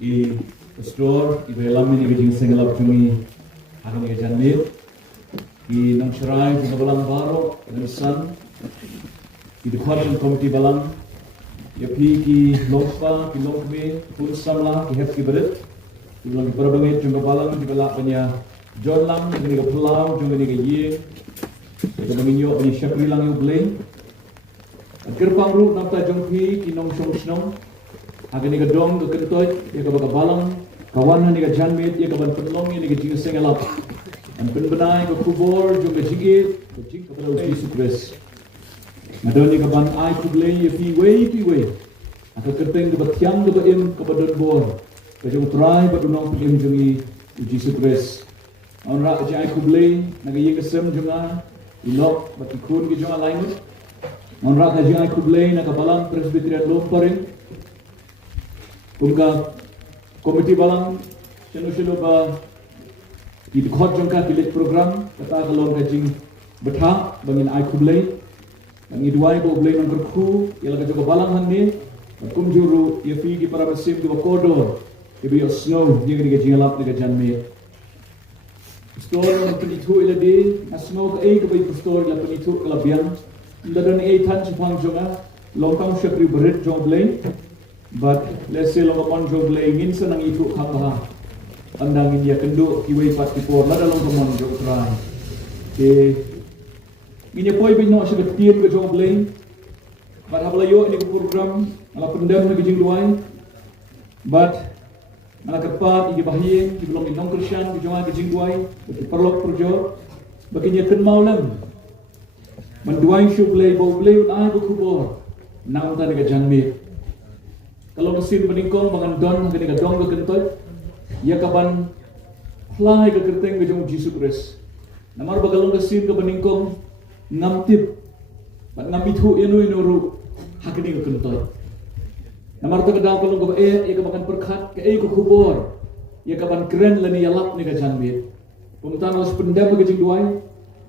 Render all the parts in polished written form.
i pastor i belam ni gajing sengalap cumi akan ni janmir i nang serai di balang baro dan i depan komiti balang ya pi ki lompa ki lompe pun samla ki hep ki berit i balang perbangai jumpa balang di balak punya John Lam ni ke Pulau jumpa ni ke Ye kita menginyo ni Syakri lang yung blame Kerpang ru nafta jongpi kinong song agen ni gedong ke kentoy ya ke balang kawan ni ke janmit ya ke ban penlong ni ke jing sengalap an penbenai ke kubor jong ke jigit ke jing ke pada Yesus Kristus ngadon ni ke ban ai kublei ya pi we atau kerteng ke batiang ke baim ke badon bor ke jong trai badunong pim jongi Yesus Kristus on ra ke ai kublei na ke ye ke sem jonga ilok batikun ke jonga lain Monra kaji ai kublei na kabalang presbyterian lomparing kumka komiti balang chenu ba di dekhot jongka kilit program kata kalon kajing betha bangin ai kublei ngi duai bo blei nang kerku yala kajo balang hanni kum juru ye fi ki para mesim do kodor ke bi snow ye ngi kajing lap ni janme store on penitu ilade asno ka ei ka bai store la penitu kalabian Ladon ay tan chipang jonga longkang syakri berit jong blay but let's say long jong blay ngin sa nang itu kapa andang india kendo kiway pat tipor lada long kamon jong try ke inya poi bino sa gatien ke jong blay but hablayo ini program ala pendam na gijing duai but ala kapat igi bahiye di belum inong Christian ke jonga gijing duai perlok projo baginya ken maulam Menduai syublei bau blei unai berkubur nang tadi ke janmir kalau mesin meningkong bangan don ke dong ke kentot ya kapan fly ke kerteng ke jong Yesus Kristus namar bagalong mesin ke meningkong ngamtip bat ngambitu inu ru hakini ke kentot namar ke daw kalong ke ya kapan perkat ke ke kubur ya kapan keren lani yalap ni ke janmir pemutan harus pendam ke jing duai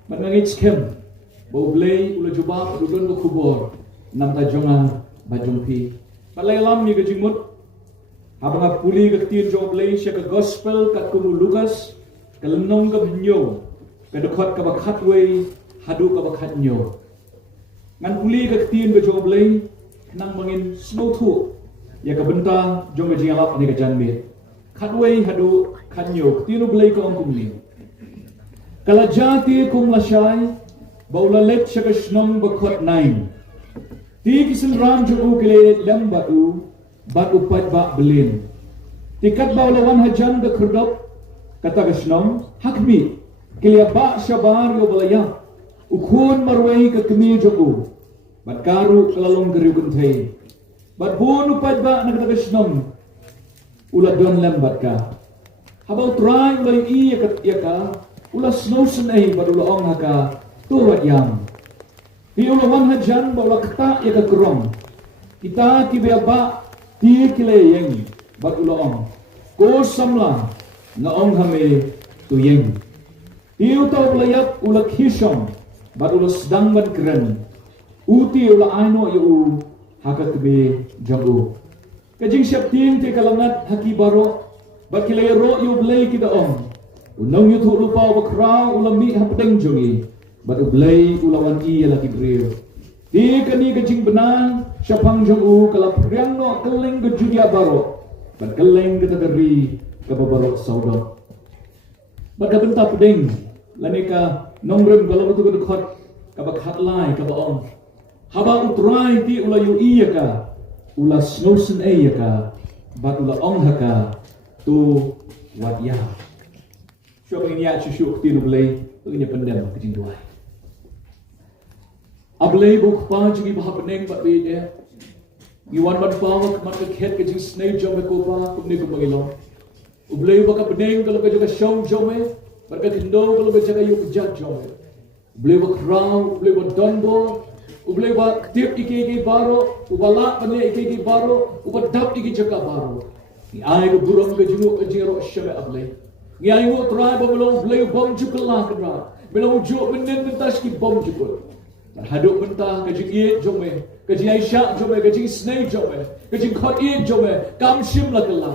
bat ngangit skem bau blei ula jubak dudun ke kubur nam ta jonga bajongpi balai lam ni ke jimut habang puli ke tin jong blei sya ke gospel kat kumu Lukas ke lenong ke bnyo ke dekat ke bakat wei hadu ke bakat nyo ngan puli ke tin ke jong blei nang mangin snow tu ya ke benta jong ke jingalap ni ke janbe kat wei hadu kat nyo tinu blei ke ong kumli kala jati kum lasai Baula let syaka shnong bakwat nain. Ti kisil ram ju'u kile lem batu, batu pat bak belin. Tikat baula wan hajan bekerdok, kata keshnong, hakmi, kile bak syabar yo balaya, ukun marwai ke kemi ju'u, bat karu kelalong geriu kentai. Bat bunu pat bak na kata keshnong, ulat don lem bat ka. Habau try ulai iya kat iya ka, ulat snow senai bat ula ong haka, tuwat yang di ulawan hajan bawa kata ya ke kerong kita kibia ba ti kile yang bat ulaong ko samla na ong hame tu yang ti utau pelayak ulak hisong bat ulas sedang ban keren uti ula aino yu haka kebe jago kajing siap ting te kalangat haki baro bat kile ro yu blay kita ong unong yu tu lupa bakra ulami hapdeng jongi Batu belai ulawan iya laki beriu. Di kani kecing benang syapang jong kalau priang no keleng ke judia baro. Bat keleng ke tadari ke babarok saudok. Bat kabenta pedeng lanika nongrem kalau betul ke dekat ke bakhat lai ke baong. Haba utrai di ulayu iya ka ula snowsen iya ka bat ula ong haka tu wat ya. Syok ini ya syuk tinu belai tu ini pendam kecing duai. Ablay buk pa jigi bahap neng bat bide. Iwan bat pawak mat ke khet ke jing snake jom ko pa kumne ko mangilong. Ublay baka beneng kalau ke jaga shom jome, barka kindo kalau ke jaga yuk jat jome. Ublay bak raw, ublay bak donbo, ublay bak tip iki baro, ubala pane iki baro, ubat dap iki jaga baro. Ni ai ko burong ke jingu ke jiro shame ablay. Ni ai mo try ba belong ublay bom jukla kra. Belong juk benden mentas ki bom jukul. Haduk mentah kajing iet jome, kajing Aisyah jome, kajing Snake jome, kajing Khot iet jome, kam shim la kala.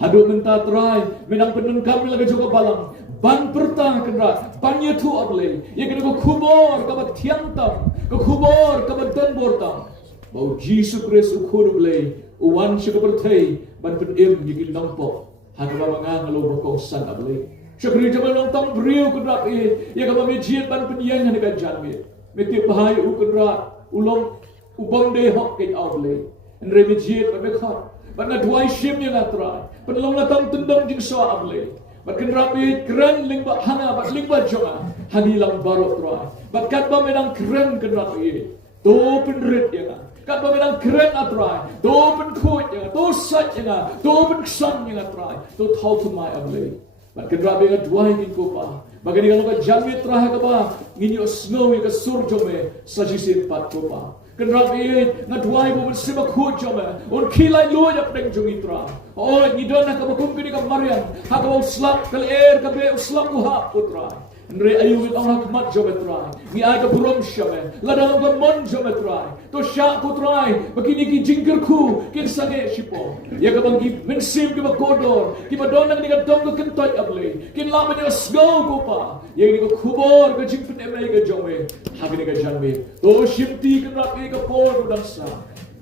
Haduk mentah terai, menang penun kami lagi juga balang. Ban pertah kendra, ban yetu ablay. Ya kena ko kubor kabat tiang tam, ko kubor kabat dan bortam. Bau Yesus Kristus ukur ablay, uwan siya kapertay, ban penim yikin nampo. Hagaba mga ngalo ko san ablay. Syukri jaman nang tam beriu kendra ya kaba mejian ban penyan yang dekat janmi. Meti bahai u kendra ulong ubang de hok kin ablay. Andre mejian ban bekhat. Ban na duai shim yang atrai. Penelong na tam tendang jing soa ablay. Bat kenrapi keren lingba hanga bat lingba jonga hani lang barot roy. Bat kat ba menang keren kenrapi to penrit ya. Kat ba menang keren atrai to penkut ya, to sat ya, to pensan ya atrai to thau tumai ablay. Bat kenrapi ga duai kin kopa. Bagani kalau ka jamit rah ka ba nginyo snow ka surjome sajisin pat kopa. Kenrapi na duai bo sibak hujome on kilai luai ap deng jungitra. Oh, ngidon na kabakum kini ka Marian, hakaw slap kal ka be slap uha putra. Andre ayu mit ang hakmat jometra. Ni ay ka burom shame, ladang ka mon jometra. To sha putra, bakini ki jingker ku kin sage shipo. Ya ka bangki mensim ki bakodor, ki badon nang ni ka dong ka kentoy able. Kin la ma sgo ko pa. Ya ni ka khubor ka jingpen emai ka jome. Hagini ka janme. To shimti ka rat ka por dansa.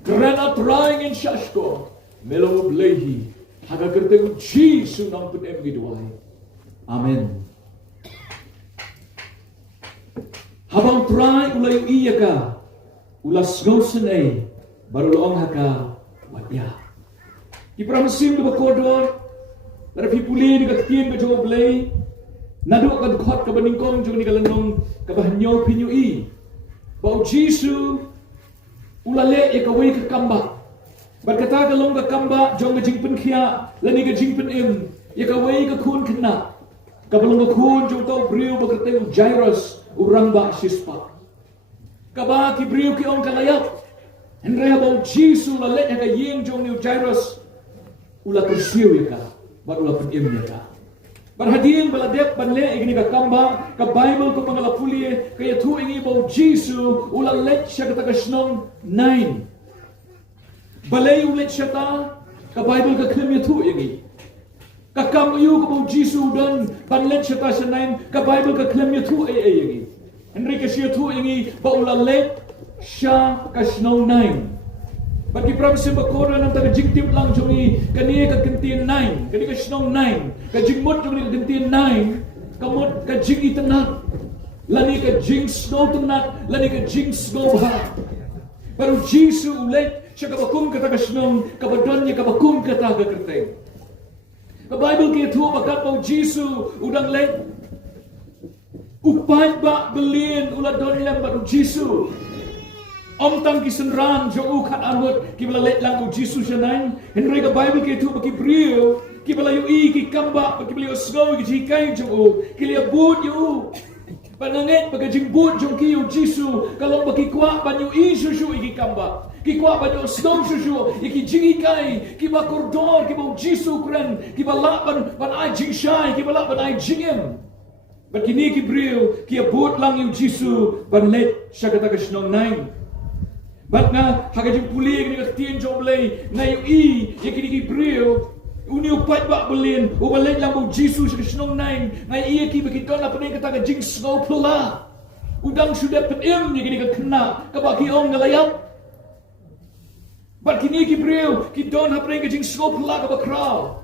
Grana trying in shashko. Melo blehi haga kerteng Yesus nang penem giduai. Amen. Habang try ulay iya ka ulas gosen baru loong haka wadya. Ipramasim ke bakodor tapi puli di katien ke jo blei nado ka khot ka baningkong jo ni kalanong ka bahnyo pinyui. Bau Yesus ulale ya ka wei ka kamba. Berkata kalong ka kamba jong ka jingpen kia lani ka jingpen im ya ka wei ka kun kena ka balong ka kun jong tau brio berkata Jairus urang ba sispa ka ba ki brio ki on kalayak henre ba Jesu la le ka yeng jong ni Jairus ula kursiu ya ka ba ula pen im ya ka berhadiin baladep banle igni ka kamba ka Bible ko pangala pulie kaya tu ingi ba Jesu ula le siya ka tagasnong 9 balay ulit siya ta, ka Bible ka klimya tu ingi. Kakamuyo ka po Jesu don, panlet siya ta siya nain, ka Bible ka klimya tu ingi. Henry ka siya tu ingi, baulalet siya ka snow 9. Bagi prabisin bakoda ng taga jingtip lang jungi, kaniya ka kintiyan 9, kaniya ka snow 9, ka jingmot jungi ka kintiyan 9, kamot ka jing itanat, lani ka jing snow tanat, lani ka jing snow ha. Pero Jesu ulit, siya kabakum kata kasnong kabadon niya kabakum kata kakerteng. Ka Bible kaya tuwa bakat po Jesu udang let. Upay ba belin uladon lang ba Jesu. Om tang kisenran jo ukat amot kibala let lang po Jesu siya nain. Henry ka Bible kaya tuwa bakibrio kibala yu i kikamba bakibala yu sgaw ikijikay jo u kiliyabud yu. Panangit pagkajimbut jong kiyo Jesu kalong bakikwa banyo isusu ikikamba kikwa banyo snom susu ikijingikay kiba kordor kiba Jesu kren kiba laban ban ay jingshay kiba laban ay jingim but kini kibriyo kiabot lang yung Jesu ban let siya katagasnong 9 but nga hagajing puli kini katien jong lay na yung kini kibriyo uni upat ba belin ubalit lang po Jesus Krishnong 9 ngay iya ki bakito na panay kataga jing snow pula udang sudah penim ni gini ka kena kabaki ong ngalayap but kini ki brio ki don ha panay ka jing snow pula kabakraw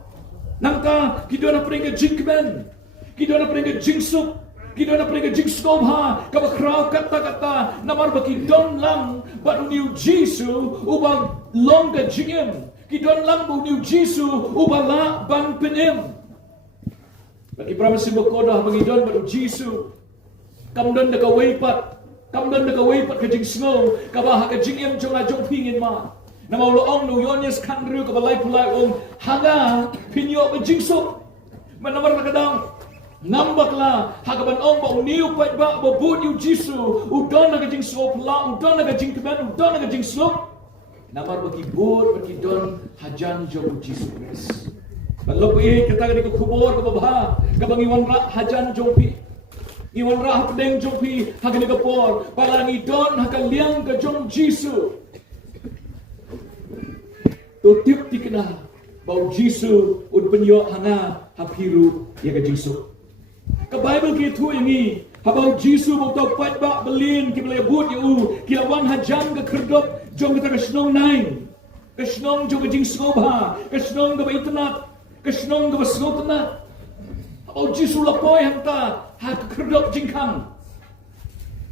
nangka ki don ha panay ka jing kmen ki don ha panay ka jing sup ki don ha panay ka jing snow ha kabakraw kata namar baki don lang but uni Jesus ubang long ka jingim Kidon lang po ni Jesu ubala ban penim. Bagi pramas sibokoda mangidon ba Jesu. Kamdon na kawaypat. Kamdon na kawaypat ka jing snow. Kabaha ka jing em jong ajong pingin ma. Na mauluong no yonyes kanriyo kabalay pulay hanga pinyo ka jing so. Manamar na kadang nambak la hagaban ong ba uniu pat ba babud yu Jesu. Udon na ka jing snow pula. Udon na ka jing kemen. Udon na ka jing snow. Namar bakibor bakidon hajan jong Jesus Christ. Balok kata ni kubor kababha kabang iwan ra hajan jong pi. Iwan ra hapdeng jong pi hagani kapor palangi don hakaliang ka jong Jesus. Tutyuk tikna bau Jisu un penyo hanga hapiru ya ka Jisu. Ka Bible ki tu ini habau Jisu bau tau pat ba belin ki bela but yu ki lawan hajam ka kerdop jong ka snong nine. Ka snong jong ka jing snobha, ka snong ka internet, ka snong ka snotna. Habau Jisu lapoi hanta ha kerdop jingkang.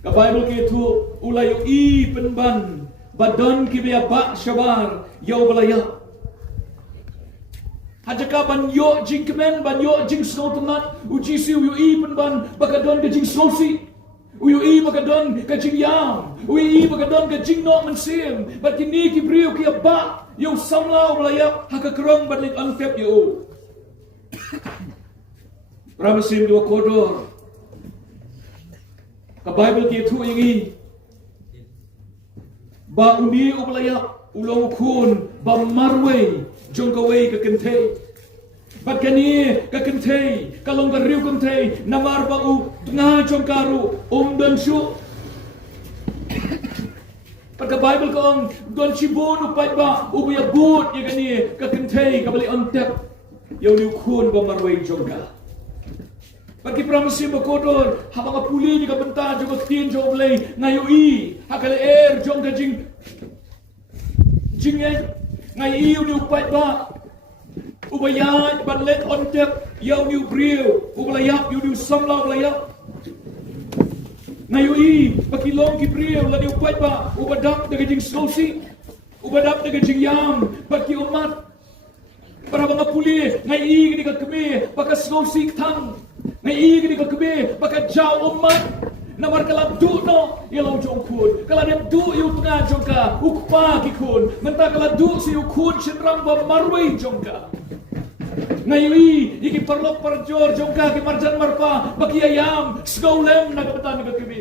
Ka Bible ki tu ulai i penban badon ki bia ba shabar yau balaya. Hajaka ban yo jing kemen ban yo jing snotnat uji si uyu i penban bakadon ke jing snosi uyu i bakadon ke jing yam uyu i bakadon ke jing no mensim bat kini ki brio ki ba yo samlau balaya haka kerong ban lik antep yo. Pramasim dua kodor. Ka Bible ki tu ingi ba uni ubalaya ulong kun ba marwe jong kawai ka kentay bat kani ka kentay kalong ka riu kentay namar ba u nga jong karu dan shu pat ka Bible ko ang don chibon upat ba ubaya but ya kani ka kentay kabali antep yaw ni kun ba marwe jong ka. Bagi pramasim bakodor, habang apuli ni kabenta jong tin jong blay ngayo i hakale jong ka jingay ngay iyo ni upat ba ubayat banlet ontep yaw ni ubriyo ubalayap yu ni samlaw balayap ngayo i pakilong kibriyo la ni upat ba ubadap daga jing slosi ubadap daga jing yam baki umat para mga puli ngay i gini ka kami baka slosi tang ngay i gini ka kami baka jaw umat namar kalab du no ilaw jong kun kalab du yu tengah jong ka ukpa ki kun menta kalab du si yu kun sinrang ba marway jong ka ngayi iki parlok parjor jong ka ki marjan marpa bakiyayam sgolem na kabatan ni kakibi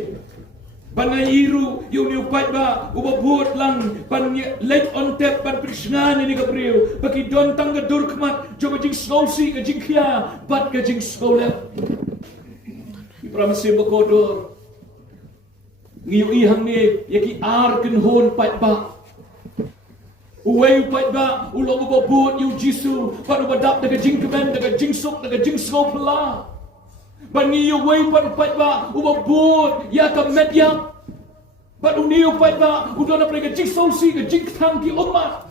banayiru yu ni upat ba ubabut lang pan late on tap pan prisnan ni kabriu baki don tangga durkmat jong jing snowsi ka jing kya bat ka jing sgolem ipramasim bakodor ngiyo ihang ni yaki ar kenhon pat ba uway pat ba ulong ubabut yu Jisu pat ubadap daga jing kemen daga jing sok daga jing sko pala ban ngiyo way pat ba ubabut ya ka media pat uniyo pat ba udona daga jing sosi ka jing tang ki umat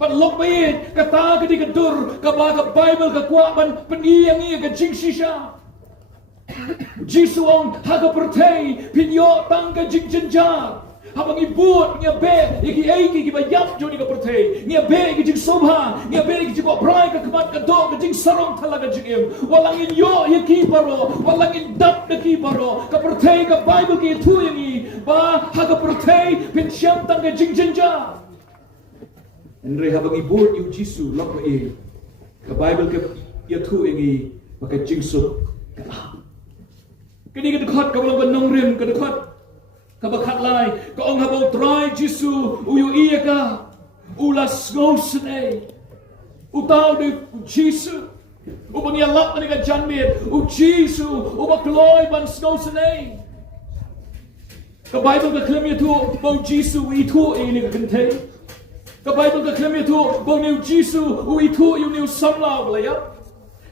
pat lok bayit kata ka di ka dur ka ba ka Bible ka kwa ban peniyang iya ka jing shisha Jisu ang haga pertay pinyo tangga jing jenjar habang ibut nga be iki aiki ki bayap joni ka pertay nga be iki jing sobha nga be iki jing bray ka kamat ka do ka jing sarong talaga jing im walang inyo iki paro walang indap na ki paro ka pertay ka Bible ki tu yangi ba haga pertay pinsyam tangga jing jenjar Andre habang ibut yu Jisu lok e ka Bible ka ya tu yangi maka jing so kini kedekhat kabalang banong rim kedekhat kabakhat lai kaong habau try Jisu uyu iya ka ulas ngosne utaw de Jisu ubang yalap na ka janmit u Jisu ubakloy ban ngosne ka Bible ka klemya tu bau Jisu itu ini ka kentay ka Bible ka klemya tu bau ni Jisu u itu yu ni samlaw balaya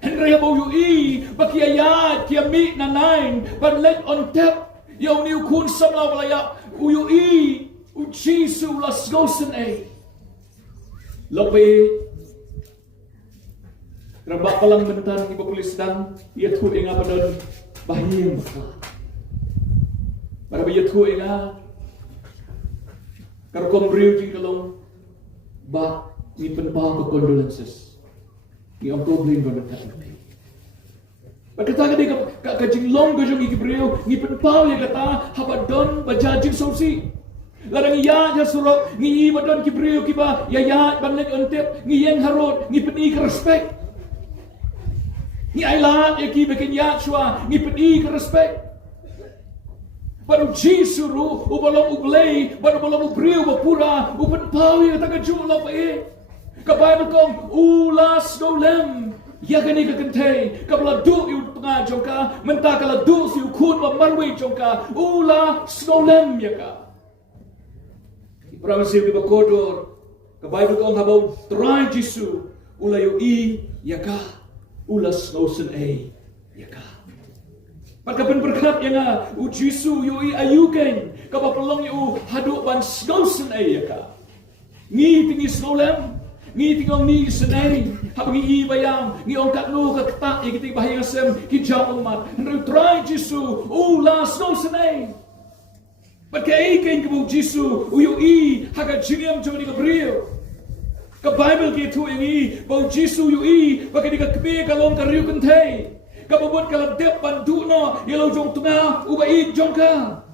Henry habau yu i bakiyayat kiyami na nine but let on tap yaw ni ukun samlaw balaya uyu i u Jisu las gosen ay lapi rabak palang mentan iba pulis dan iya tu inga padon bahim para iya tu inga karkom briu jing kalong ba ni penpaw ko condolences ni ang problem ko na tayo. Pagkata ka di ka jing long ko yung ikibriyo, ni penpaw ya kata, habadon bajajing sosi. Larang iya ya surok, ni iba don kibriyo kiba, yaya banlet ontep, ni yang harot, ni peni ka respect. Ni ailat ya kiba kenya chua, ni peni ka respect. Baru Jisu ru, ubalong ublay, baru ubalong ubriyo bapura, upenpaw ya kata ka jumla pa eh. Ka Bible kong ulas golem ya kani ka kentay kabla du yu tengah jongka menta kala du si ukun ba marwi jongka ulas golem ya ka ipramasim di bakodor ka Bible kong habau try Jisu ulayo I yaka ulas ngausen yaka. Pagkapan berkat yang Jisu yu I ayuken kapapelong yu haduk ban ngausen yaka. Ngi tingi snolem, ngi tingong ni senai, habang I bayang, ngi ongkat nu kakta ikiti bahaya sem kijang umat. Henry try Jisu ulas ngausen Pagkai kain kebu Jisu uyu I haga jingam jom ni Gabriel. Ka Bible gitu yang I bau Jisu yu I pakai di kebe kalong kariu kentai. Ka buat kalau dep bantu no yelau jong tengah uba I jong ka.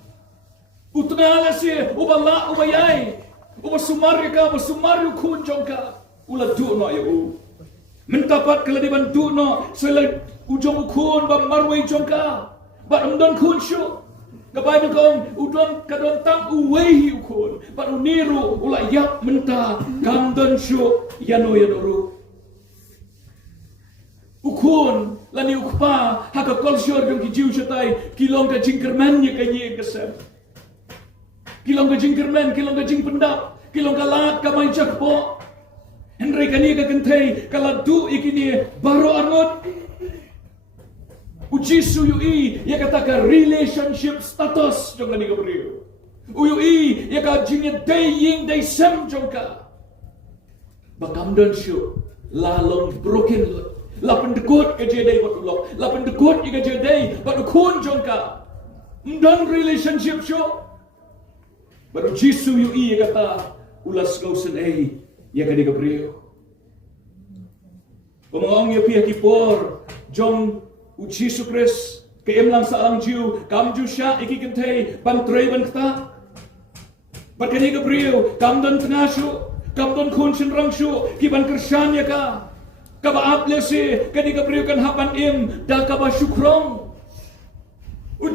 Utengah lah si uba la uba yai. Uba sumar ka yu kun jong ka. Ula du no ya u. Mentapat kalau di bantu no sela ujong kun ba marwai jong ka. Ba amdon kun syu. Ka Bible kong udon kadon tang uwehi ukon pat uniru ula yak menta kamdon syu yano ru ukon lani ukpa haka kolsyor dong ki jiu shatai kilong ka jingkerman nya kanyi kesem kilong ka jingkerman kilong ka jing pendap kilong ka lat ka mai jakpo henry kani ka kentai kala du ikini baro angot Jisu yu I ya kata relationship status jong ni Gabriel. Uyu I ya ka jingnya daying day sem jong ka. Bakam dan syu lalong broken lot. La pendekut ke jedai bat ulok. La pendekut ke jedai bat kun jong ka. Mdan relationship syu. Baru Jisu yu I ya kata ulas kausen ya ka ni Gabriel. Pemangong ya pihak kipor jong Jisu Kris ke lang sa alang Jiu kam Jiu siya ikikintay pantray ban kata Pagkani Gabriel kam don tengah syu kam don kun sinrang syu kiban kersan ya ka kaba aplesi kani Gabriel kan hapan da kaba syukrong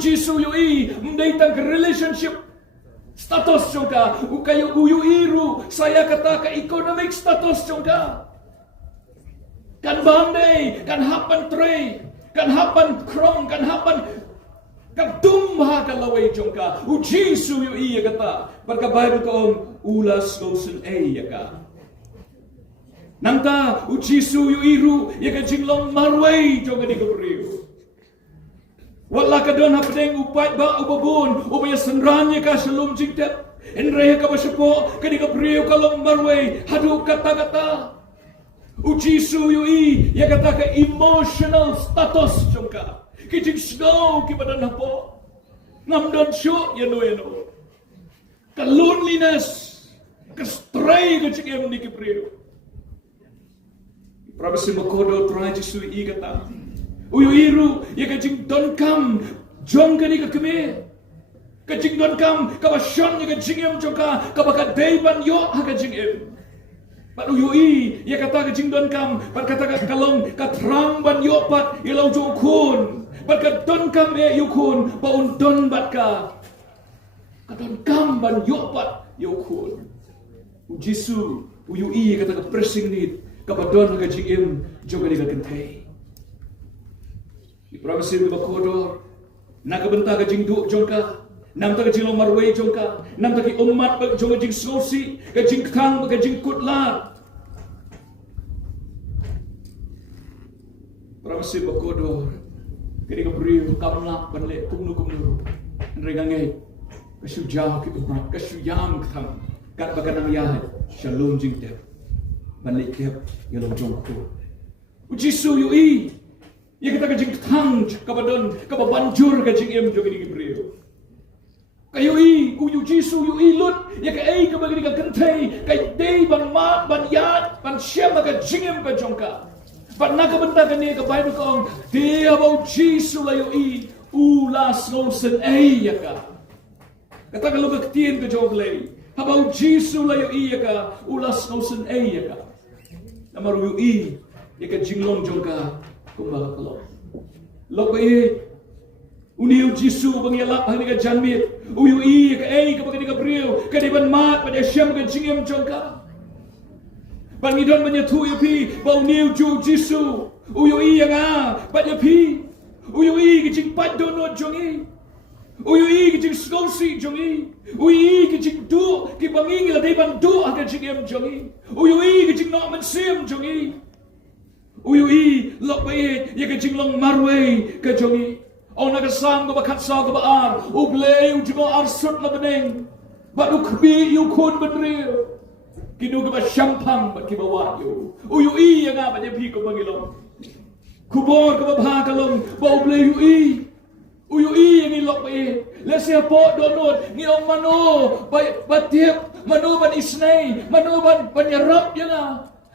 Jisu yu I mendaitan ke relationship status jongka ukayo uyu iru saya kata ke economic status jongka kan bandai kan hapan tray kan hapan krong, kan hapan kan tumha kalaway jongka. Jisu yu I kata. Barka Bible kaong ulas kausen ya ka. Nangta Jisu yu iru ya ka jinglong marway jongka ni Gabriel. Wala ka don hapdeng upat ba ubabun ubaya senranya ka shalom jingtep. Enraya ka basyapo ka ni Gabriel kalong marway hadu kata-kata. Jisu yu I ya kata ka emotional status jongka kijing snow kibadan hapo namdon syu yano ka loneliness ka stray ka chingem ni Gabriel Prabasi makodo try Jisu I kata uyu iru ya ka jing don kam jongka ni ka keme ka jing don kam ka basyon ya ka jingem jongka ka baka dayban yo ha ka jingem Pat uyui, ia kata ke jingdon kam, pat kata ke kalong, katrang ban yopat, ilau jokun, pat kadon kam yukun, paun don bat ka, kadon kam ban yopat yukun. Jisu, uyui kata ke pressing need, kapadon ke jingim, juga di kentei. Ipramasir bakodor, nakabenta ke jingduk jongka, nam ta jing marway jongka nam ta ki umat ba jong jing sosi ka jing khang ba jing kutlat Prabasi bakodor kini Gabriel kamla banle kumnu nrengangai kasujah ki umat kasuyam khang kat baganang ya shalom jing te banle kep yelong jong ko Jisu yu I ya kita ka jing khang kabadon kababanjur ka jing em jong ni Gabriel Kayo I, uyu Jisu yu I lut, ya ka ay ka bagay ka kantay, kay day ban mat, ban yat, ban siyam ka jingem ka jongka. Ban nakabanta ka niya ka Bible kong, di about Jisu layo I, ulas ngosen ay ya ka. Kata ka katiyan ka joglay, about Jisu layo I ya ka, ulas ngosen ay ya ka. Namaru yu I, ya ka jinglong jongka, kumbaga kalong. Loko I, Uniu Jisu bangyalak hani ka janmit. Uyu I ka ay kapag ni Gabriel kadiban mat pada syam ka jingem jongka. Pangidon banya tu yapi bau niu ju Jisu. Uyu I yang pada pi. Uyu I ka jing pat donot jongi. Uyu I ka jing skosi jongi. Uyu I ka jing du ki banging la deban du ka jingem jongi. Uyu I ka jing no man sim jongi. uyui lok bait ya ke jinglong marway ke jongi on nagasam ko bakat sa ko baar ublay ujgo arsut na beneng badu kbi yu kun benril kinu ke ba syampang bat ki bawa yu uyui ya nga ba pi ko bangilong kubor ko ba kalong ba ublay uyui yang lok bait le se po donot ni ong mano ba tiap mano ban isnai mano ban nyarap ya nga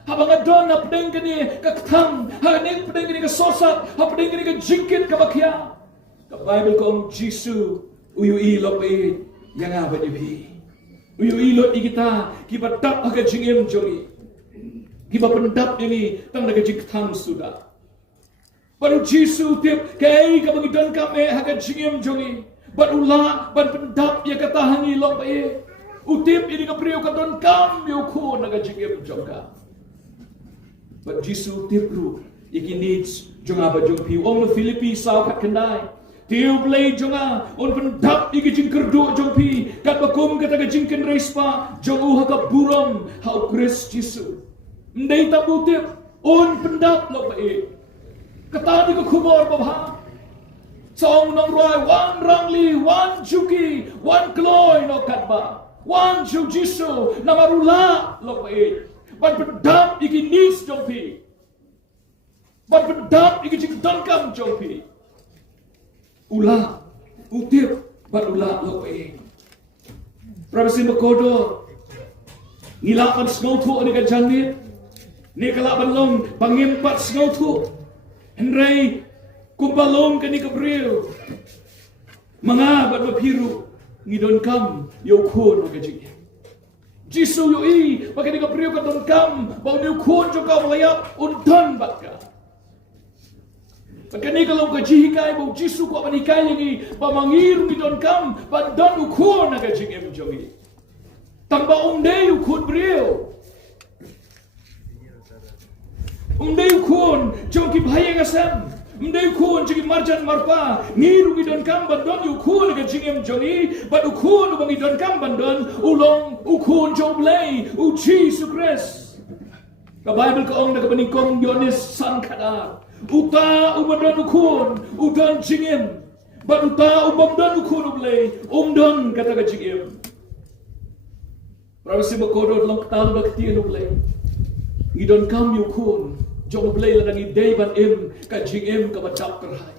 habang adon na pedeng kini kakthang haning pedeng kini kasosat pedeng kini kajingkit kabakya ka Bible ko ang Jisu uyui lopay yang apa dibi uyui lot kita kibatap aga jingem jongi kiba pendap ini tang daga jingthang sudah baru Jisu tiap kai kabang idon kame aga jingem jongi barula ban pendap ya kata hangi lopay utip ini kapriyo kadon kam yo ko naga jingem jonga. But Jisu tipru iki needs jonga ba jong pi ong Filipi sao kat kendai tiu play jonga on pendap iki jing kerdu jong pi kat bakum kata ga jing ken respa jong u ka burom how Chris Jisu ndai tabu tip on pendap lo ba e kata di ko khubor ba bha song nong roi wan rangli wan juki wan kloi no kat ba wan ju Jisu namarula lo ba e ban pendap iki nis jong pi ban pendap iki jing dangkam jong pi ula utip ban ula lo e prabesin bakodo ngilapan snautu ni ka janit ni kalaban long pangimpat snautu henrei kumbalong kani kabril mga ban mapiru ngidon kam yokon ka jing Jisu yui pakai dia beriu ka don kam bau dia kun jo ka layap undan bakka pakai ni kalau ka jihikai bau Jisu ko panikai ni pamangir mi don kam ban don ukun ka jing em jongi tamba umdei ukun beriu umdei ukun jong ki bhai ngasam umdei ukun jigi marjan marpa ngiru mi don kam ban don ukun ka jing em jongi ban ukun bangi don kam ban don ulong ukun joblay u Jisu Christ ka Bible ko ong nakapaningkong Yones san kadar uta umadon ukun udon jingem ban uta ubamdon ukun ublay umdon kata ka jingem Prabasi bakodo long tal bakti ublay ngidon kam ukun joblay la ngi day ban em ka jingem ka batap terhai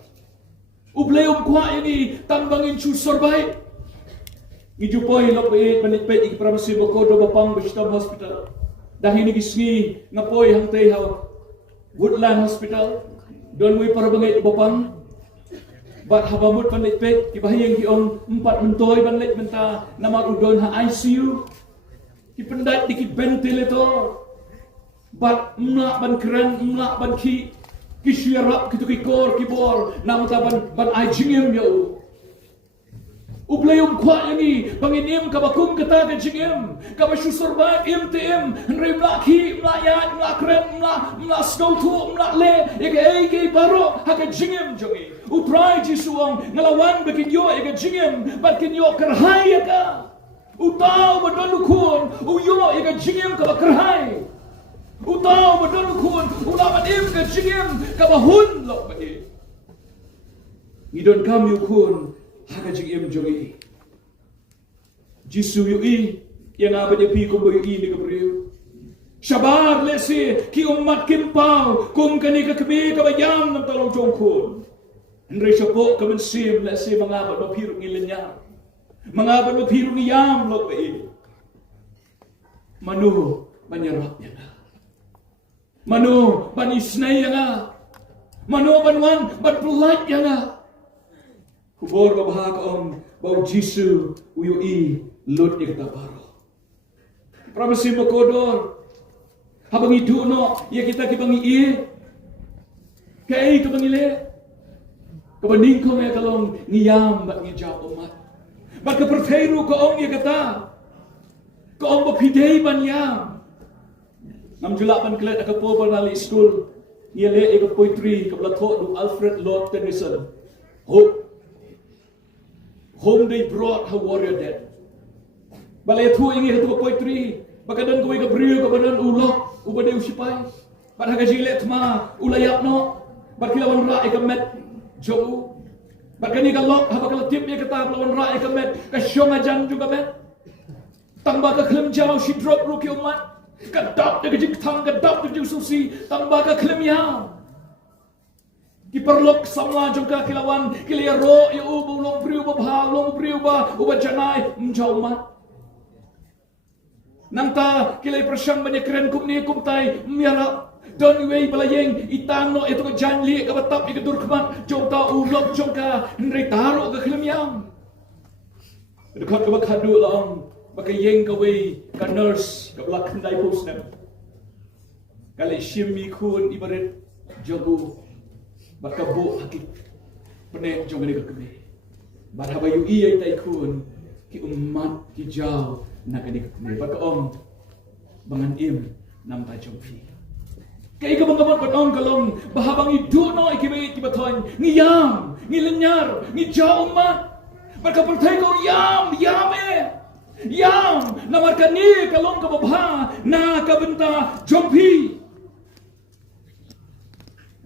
ublay kwa ini tanbangin chu sorbai Gijupoy lopay manitpet ik pramasi bakodo bapang Bishtam Hospital. Dahil ni gisngi ngapoy hangtay haw Woodland Hospital. Don wi para bangay bapang. Bat habamut manitpet kibahayang giong 4 mentoy banlet menta nama udon ha ICU. Kipendat dikit ventilator. Bat mna ban keren mna ban ki kisyarap kitu kikor kibor namta ban IGM yo. Ublayong kwa yani panginim kabakum kata ka jingem kabasyusurba MTM henry mlaki mlayat mlakren mlasnautu mlale eke baro haka jingem jongi utrai jisuang ngalawan bakin yo eke jingem bakin yo kerhai ka utau badalukun uyo eke jingem kabakerhai utau badalukun ulaman im ka jingem kabahun lo ba ngidon kami ukun haka jing jongi Jisu yui yang apa dia pi ko yui ni kabriu shabar lesi ki umat kimpau kum kani ka kebe ka bayam nam talong jongkun andre shapo ka mensim lesi mangaba no piru ngilenya mangaba no piru ngiyam lo pe manu banyarap ya na manu banisnay ya na manu banwan banpulat ya na kubor babahak om bau Jisu uyui lut ikta baro pramasi makodor habang iduno ya kita kibangi iye kai kabangile kabaning ko me kalong ngiyam bat ngijap umat bat ka perferu ko ong ya kata ko ong bapidey banyam ngam julapan klet akapo banali school ngile ika poetry kablato du Alfred Lord Tennyson Home they brought her warrior dead. Balay tu ingi hatu poetry. Bakadan ko ika brio kabadan ulok ubade usipay. Pada gajilet ma ulayap no. Bakilawan ra ikamet jo. Bakani kalok haba kalatip ya kata lawan ra ikamet kasyongajan juga met. Tambah ke klem jauh si drop ruki umat. Kadap de gajik tang kadap de susi tambah ke klem ya. Kiperlok samla juga kilawan kilia ro ya ubu long priu ba long priu ba uba janai menjauh mat. Nangta kilai persyang banyak keren kumni kumtai miara. Don wei balayeng itano itu janli ka batap ikadur kemat jongta ulok jongka nri taro ka khlemyam dekat ka bakhadu long bakayeng ka wei ka nurse ka blak ndai pusnem kali shimi kun ibarat jogu bakabu hakik pene jongani ka kebe barhabayu iya tai kun ki ummat ki jaw nakani ka kebe bakaom bangan im nam ta jongpi kaya kabang-kabang patong kalong bahabang idu no ikibay kibatoy ngiyam, ngilenyar, ngijao umat markapertay ko yam namarka ni kalong kababha na kabenta jompi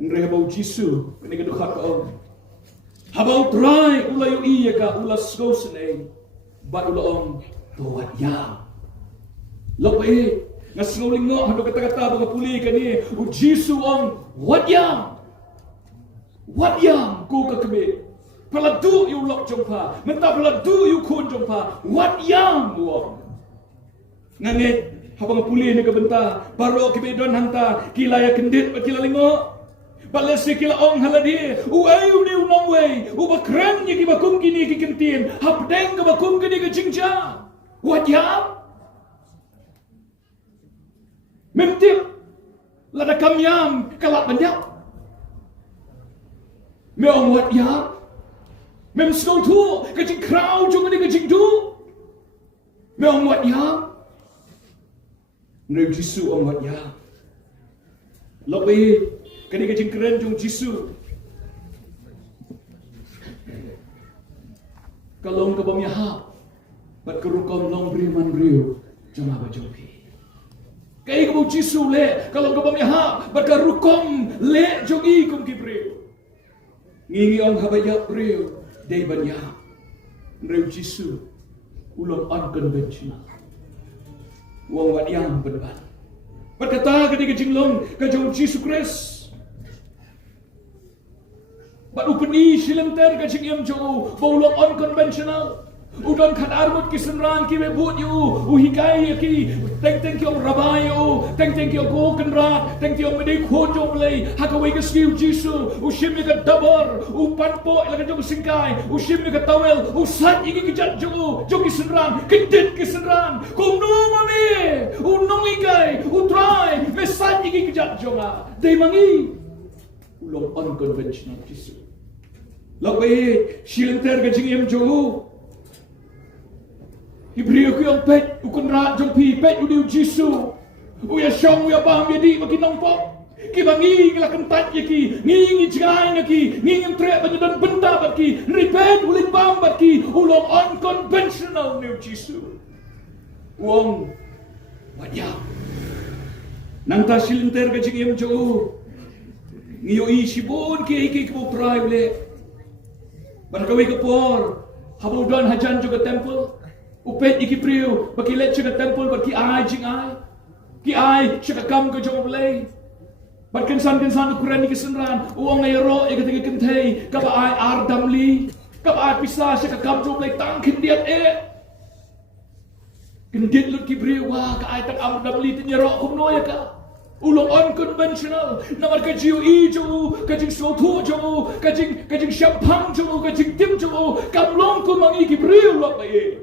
Andre habaw Jisu kanigadukhat kaong habaw try ulayo iya ka ulas gosne bat ulaong tuwat yam lopay Ngasnguling ngo hando kata-kata mga puli kani u Jisu ang wadyang ku kakabe paladu yu lok jongpa menta paladu yu kun jongpa wadyang mo ngane habang puli ni kabenta baro kibe don hanta kilaya kendit pakilalingo balesi kila ong haladi u ayu ni unong way u bakrang ni kibakum kini kikintin hapdeng kabakum kini kajingja wadyang Memtip lada kamyam kalap banyak. Meong wat ya. Mem skong tu kajing krau jong ni kajing du. Meong wat ya. Nreu Jisu ong wat ya. Lopi kani kajing keren jong Jisu. Kalong kabam ya. Bat kerukom long beriman beriu jong aba jopi. Kaya kamu Jisu le, kalau kamu miha, baka rukom le jogi kum kibreu. Ngingi ang habaya breu, day banya. Nreu Jisu, ulang unconventional. Wang wadyang berban. Berkata ketika jinglong kajong Jisu Christ. Baru peni silenter kajing yang jauh, baulang unconventional. Udon kan armut kisenran ki bebut yu uhikai ki teng ki rabayo teng ki go kenra teng ki medek hojo play hakawai ka skiu Jisu ushim ka dabar upanpo ila ka jong singkai ushim ka tawel usat igi kijat jong kisenran kedit kisenran kumno mami unong ikai utrai mesat igi kijat jonga dei mangi ulong unconventional Jisu lawe silenter ka jingem jo Ibriyo ko yung pet, ukon ra jong pi pet udiw Jisu. Uya syong uya paham yadi makinong po. Kibangi ngelakentat yaki, ngingi jigay naki, ngingim trek banyadan benda baki, nripet uling paham baki, ulong unconventional niyo Jisu. Uong, wadyaw. Nang ta silinter ka jing iyong jo. Ngiyo isibon ki iki kipupray uli. Baragaway ka por, habudan hajan juga temple. Upet iki priu, baki let siya ka temple, baki ay jing ay. Ki ay, siya ka kam ka jong play. Bat kinsan ukuran ni kisenran, uang ngayro, ikatingi kentay, kaba ay ardamli, kaba ay pisa, siya ka kam jong play, tang kindiat Kendit lut ki priu, wah, ka ay tang ardamli, tinyaro, kumnoya ka. Ulong unconventional, namar ka jiyo ijo, kajing soto jo, kajing syampang jo, kajing tim jo, kamlong ko mangi ki priu lak baye.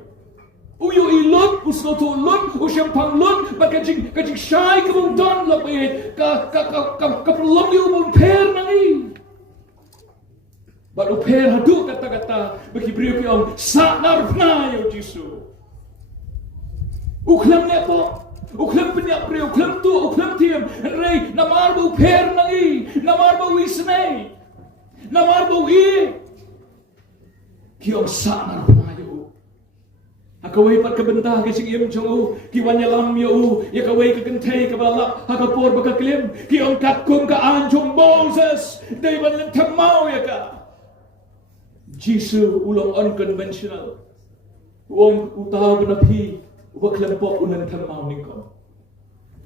Uyo ilon, usnoto lon, usyampang lon, bakajing syai kabung don lak baye, ka pelom di umum per nangi. Baru per hadu kata-kata, bagi beriu kiyong, sanar na yo Jisu. Uklam lepo, uklam penyak beriu, uklam tu, uklam tiem, rey, namar bu per nangi, namar bu wisnei, namar bu i. Kiyong sanar na yo. Hakaway pat kabenta ke sing im chong ki wanyalam yo ya kaway ka kentay ka balap hakapor baka klim ki ong katkum ka anjong Moses day ban thamau ya ka Jisu ulong unconventional wong utaw na pi waklam po unan thamau ni ko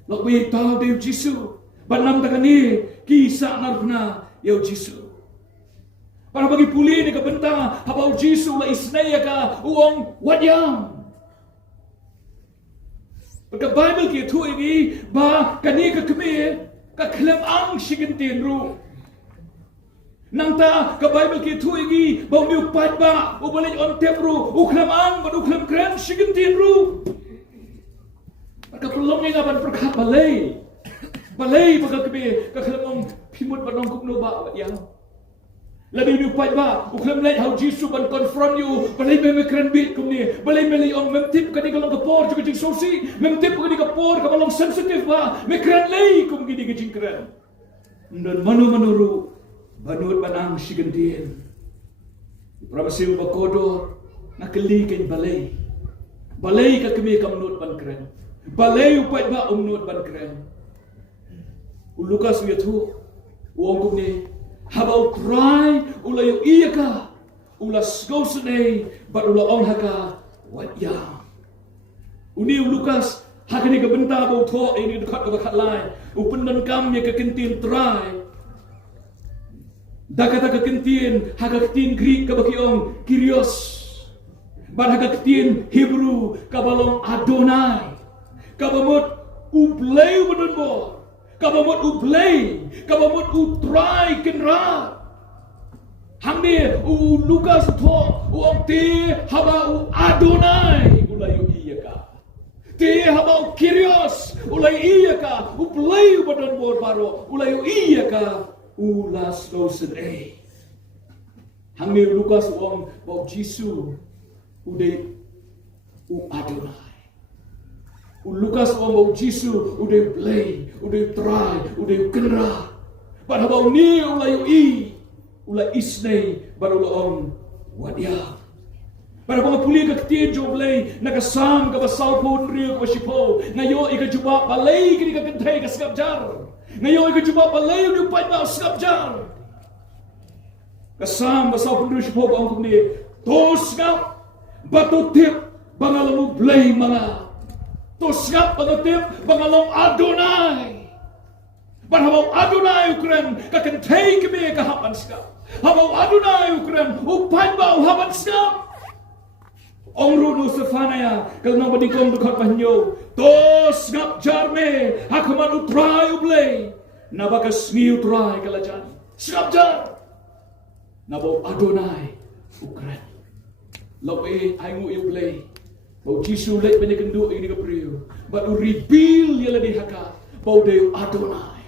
lakwi taw de Jisu banam ta kani kisah narna yo Jisu para bagi puli ni kabenta habau Jisu la isnaya ka uong wadyam. Pagka Bible ki tu ini ba kani ka kami ka klem ang sigintin ru. Nang ta ka Bible ki tu ini ba mi upat ba ubalik on tep ru uklam ang ba uklam kren sigintin ru. Pagka pelong ni ngaban perkat balay. Balay pagka kami ka klem ang pimut ba nong kumno ba wadyam. Labi ni upat ba uklam lai how Jisu ban confront you balay me kren bit kumni balay me ong memtip kani kalong kapor juga jing sosi memtip kani kapor ka balong sensitive ba me kren lai kum gidi jing kren ndon manu banut banang sigendien pramasil ba kodor nakeli ken balay ka kami kamnut ban kren balay upat ba umnut ban kren Lukas yatu wong kumni habau cry ulayo iyaka ulas gosene but ula on haka what ya uni Lukas hakani ka benta bau tho ini dekat ka bakat lai upendan kam ya ka kentin try dakata ka kentin haka kentin Greek ka bakiong Kyrios bar haka kentin Hebrew ka balong Adonai ka bamot ublay bedon kabamot ublay, kabamot utray kenra. Hangde Lukas to te haba Adonai ulay iyaka. Te haba Kyrios ulay iyaka. Ublay badon bor baro ulay iyaka ulas dosen Hangde Lukas bau Jisu uday Adonai. Lukas bau Jisu uday play, uday try, uday kenra. Pada bau ni ulay isnay baru laong wadia. Pada bau puli ka ketian jo play nakasam ka basaw po nriyo ka basipo. Ngayo ika juba balay kini ka kentay ka skapjar. Ngayo ika juba balay ni upay ba skapjar. Kasam basaw po nriyo sipo ba ang kumni. Tos nga batutip bangalamu play mga. Tosgap pangatip bangalong Adonai. Barhabaw Adonai ukran kakantay kami kahapan skap. Habaw Adonai ukran upay ba uhapan skap. Ong runo sa fanaya kalnang badikong dukat pahinyo. Tosgap jarme hakaman utray ublay. Nabakas ngi utray kalajan. Skap jar. Nabaw Adonai ukran. Lawe ay ngu ublay. Bau Jisu lek banyak kenduk ini ke priu. Baru reveal ya ladi haka. Bau deu Adonai.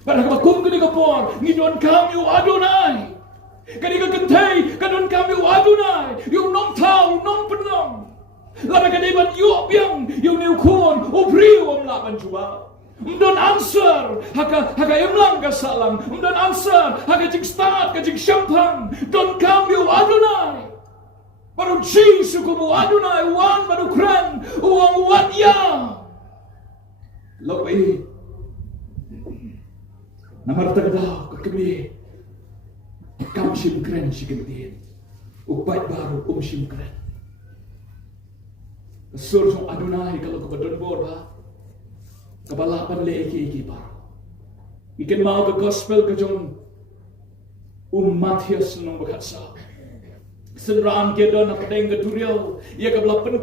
Pada kabakum kini kapor. Ngidon kami Adonai. Kani ka kentay. Kadon kami Adonai. Yung nong tau, nong penong. Lama kani ban yuk biang. Yung niu kun. O priu om laban juba. Mdon answer. Haka emlang ka salang. Mdon answer. Haka jing start ka jing syampang. Don kami Adonai. Baru Jisu kumu Adonai wan baru kran uang wadya. Lawi namar tagadaw kakami kam sim kran sigentin upat baru sim kran. Kasur song Adonai kalau kabadon bor ba kabalapan le iki baru. Ikan mau ke gospel ke jong Matius nong bakatsa. Senraan kedon apa deng keduriau ia ke lapan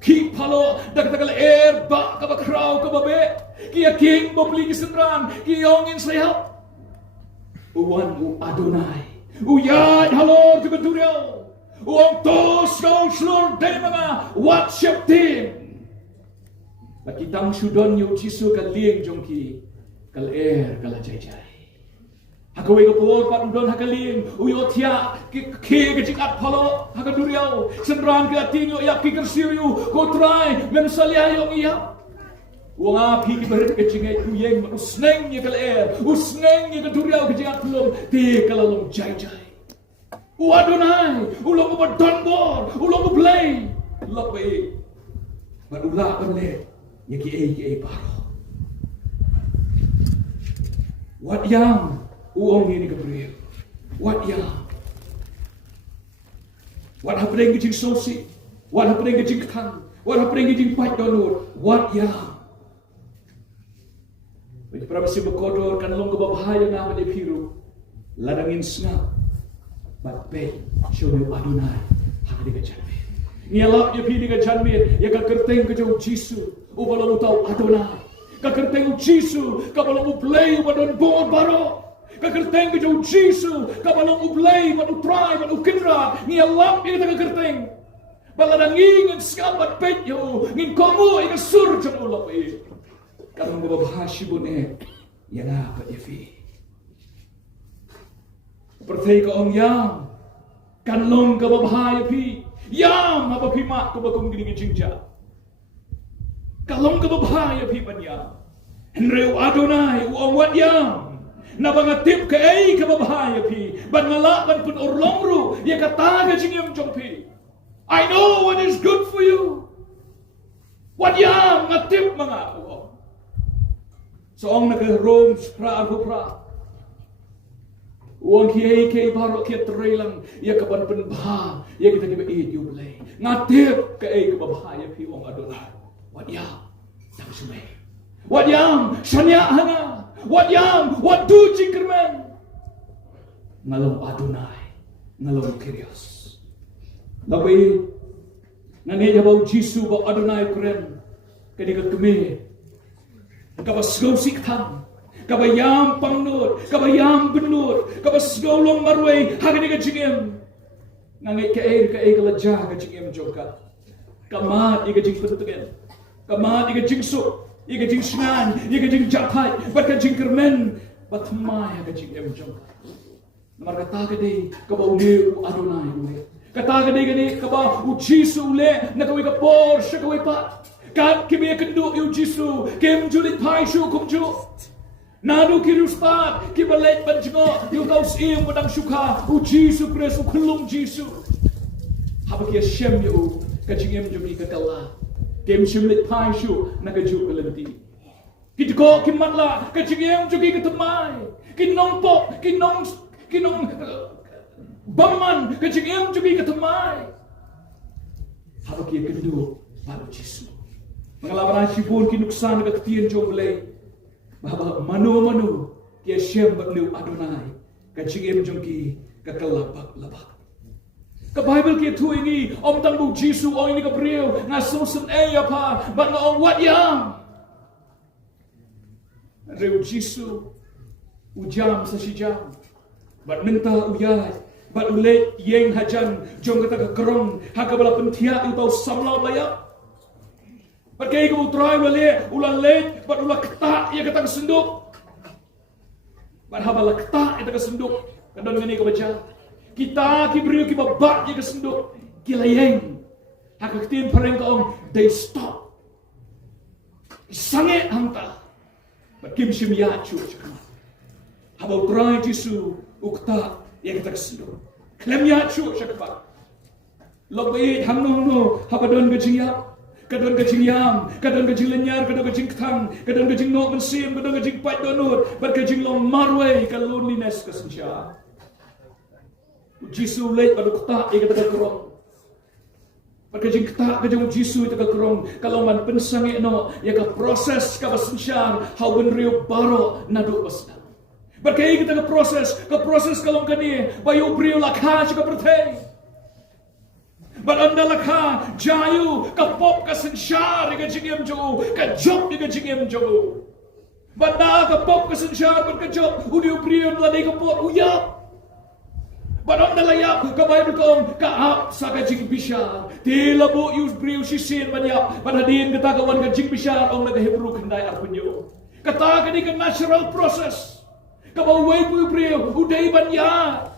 ki palo dak air ba ka bakrau ka babe ki king bobli ki senraan ki yongin sayap uwan Adonai uyad halor ke keduriau uang tos kau slur dari mga WhatsApp team laki tang sudon yu Jisu ka lieng jongki kal air kala jai Hakaway ka po, patudon hakaling, uyotia, kajingat palo, hakaduriyaw, senran ka atinyo, iyak kikarsiryo, kotray, memsalyayong iyak. Uang api kibarit kajingay, uyeng, usneng niya kalaer, usneng niya kaduriyaw, kajingat palong, di kalalong jay-jay. Adonai, ulang ko donbor, ulang ko play. Lapi. Badula banle, yaki baro. What yang uong ini Gabriel? What yang? What happening ke sosi? What happening ke kang? What happening ke pat donor? What yang? Bagi para si berkodor kan long kebahaya na pada piru. Ladangin snap. But pay show you Adonai hak dia janmir. Ni alap dia pi dia janmir ya ka kerteng ke jauh Jisu. U balong tahu Adonai. Ka kerteng Jisu ka balong play badon bor baro. Ka kerteng ke jauh Jisu ka balong play badu try badu kindra. Ni alap dia ka kerteng. Baladangin ngin skabat pet yo ngin komo ika sur jang ulap e. Karong babahasi bune yang apa dia Pertei ka ong yang kanlong ka babahaya pi yang apa pi mak ko bagong gini jingja kalong ka babahaya pi panya henreu Adonai uong wat yang na bangatip ka ei ka babahaya pi ban ngalaban pun orlongru ya kata ka jingem jong pi I know what is good for you wat yang ngatip mga uong so ong nag-rom pra pra Uang kiai baru kia terelang ya kapan penbah ya kita kiba itu boleh ngatip ke ai ke bahaya pi uang Adonai wat yang tak sumai wat yang sanya hanga wat yang wat du jingkerman ngalong Adonai ngalong Kyrios tapi ngane jabau Jisu ba Adonai keren kadika keme kabasgau sikthang kabayam pangnur, kabayam benur, kabasgolong marway, hagani ka jingem. Nangay ka kalajah ka jingem joka. Kamat ika jing petutugan. Kamat ika jing suk, ika jing snan, ika jing japai, bat ka jing kermen, bat mai ka jingem joka. Namar kata ka day, kabaw ni Adonai ule. Kata ka day gani, kabaw u Jisu ule, nakaway ka por, siya kaway pa. Kat kimi kendu u Jisu, kim julit pai shu kumju. Nadu kirustat kibalet banjgo yu kau sim padang suka u Jisu Kristus kulung Jisu haba kia shem yu kajingem jogi kakala kem shimlet pai shu nagaju kalenti kitko kimatla kajingem jogi katamai kinong pok kinong baman kajingem jogi katamai haba kia kendu baru Jisu mengalaman sibun kinuksan kaktian jomlei bahwa manu kia shem bakliu Adonai ka jingem jongki ka kalabak labak ka Bible kia tu ini om tangbu Jisu o ini ka priu nga sosen apa bat nga om wat yang reu Jisu ujam sa si jam bat minta uyay bat ulet yeng hajan jong kata ka kerong haka bala pentia utau samlaw layak Pakai kamu try ulang late, but ulang ketak ia kata kesenduk. But habala ketak ia kata kesenduk. Kadang ini kau baca. Kita kiberiu kibabak ia kesenduk. Kilayeng. Hak ketin pareng kaong they stop. Sange hangta. But kim shimya chu cakap. Habal try Jisu ukta ia kata kesenduk. Klemya chu cakap. Lobai hamno no habadon gejia. Kadang kajing yam, kadang kajing lenyar, kadang kajing ketang, kadang kajing nok mensim, kadang kajing pat donut, but kajing long marway ka loneliness kasensya. Jisu late pada ketak ia kata kerong. But kajing ketak kajing Jisu itu kerong. Kalau man pensang no, ia ka proses ka basensya, how benriu baro naduk basna. But kaya kita ka proses kalau kani bayu brio lakha ka pertei. But anda lakha jayu kapop ka sensyar ka jingem jo ka job ka jingem jo. But na kapop ka sensyar ka job udi uprion la dei kapot uyap. But anda layap ka Bible kong ka ap sa ka jing bishar. Ti labo use brio sisin banyak. But hadin kata kawan ka jing bishar ong naga Hebrew kendai arpunyo. Kata ka di ka natural process. Ka baway bu brio uday banyak.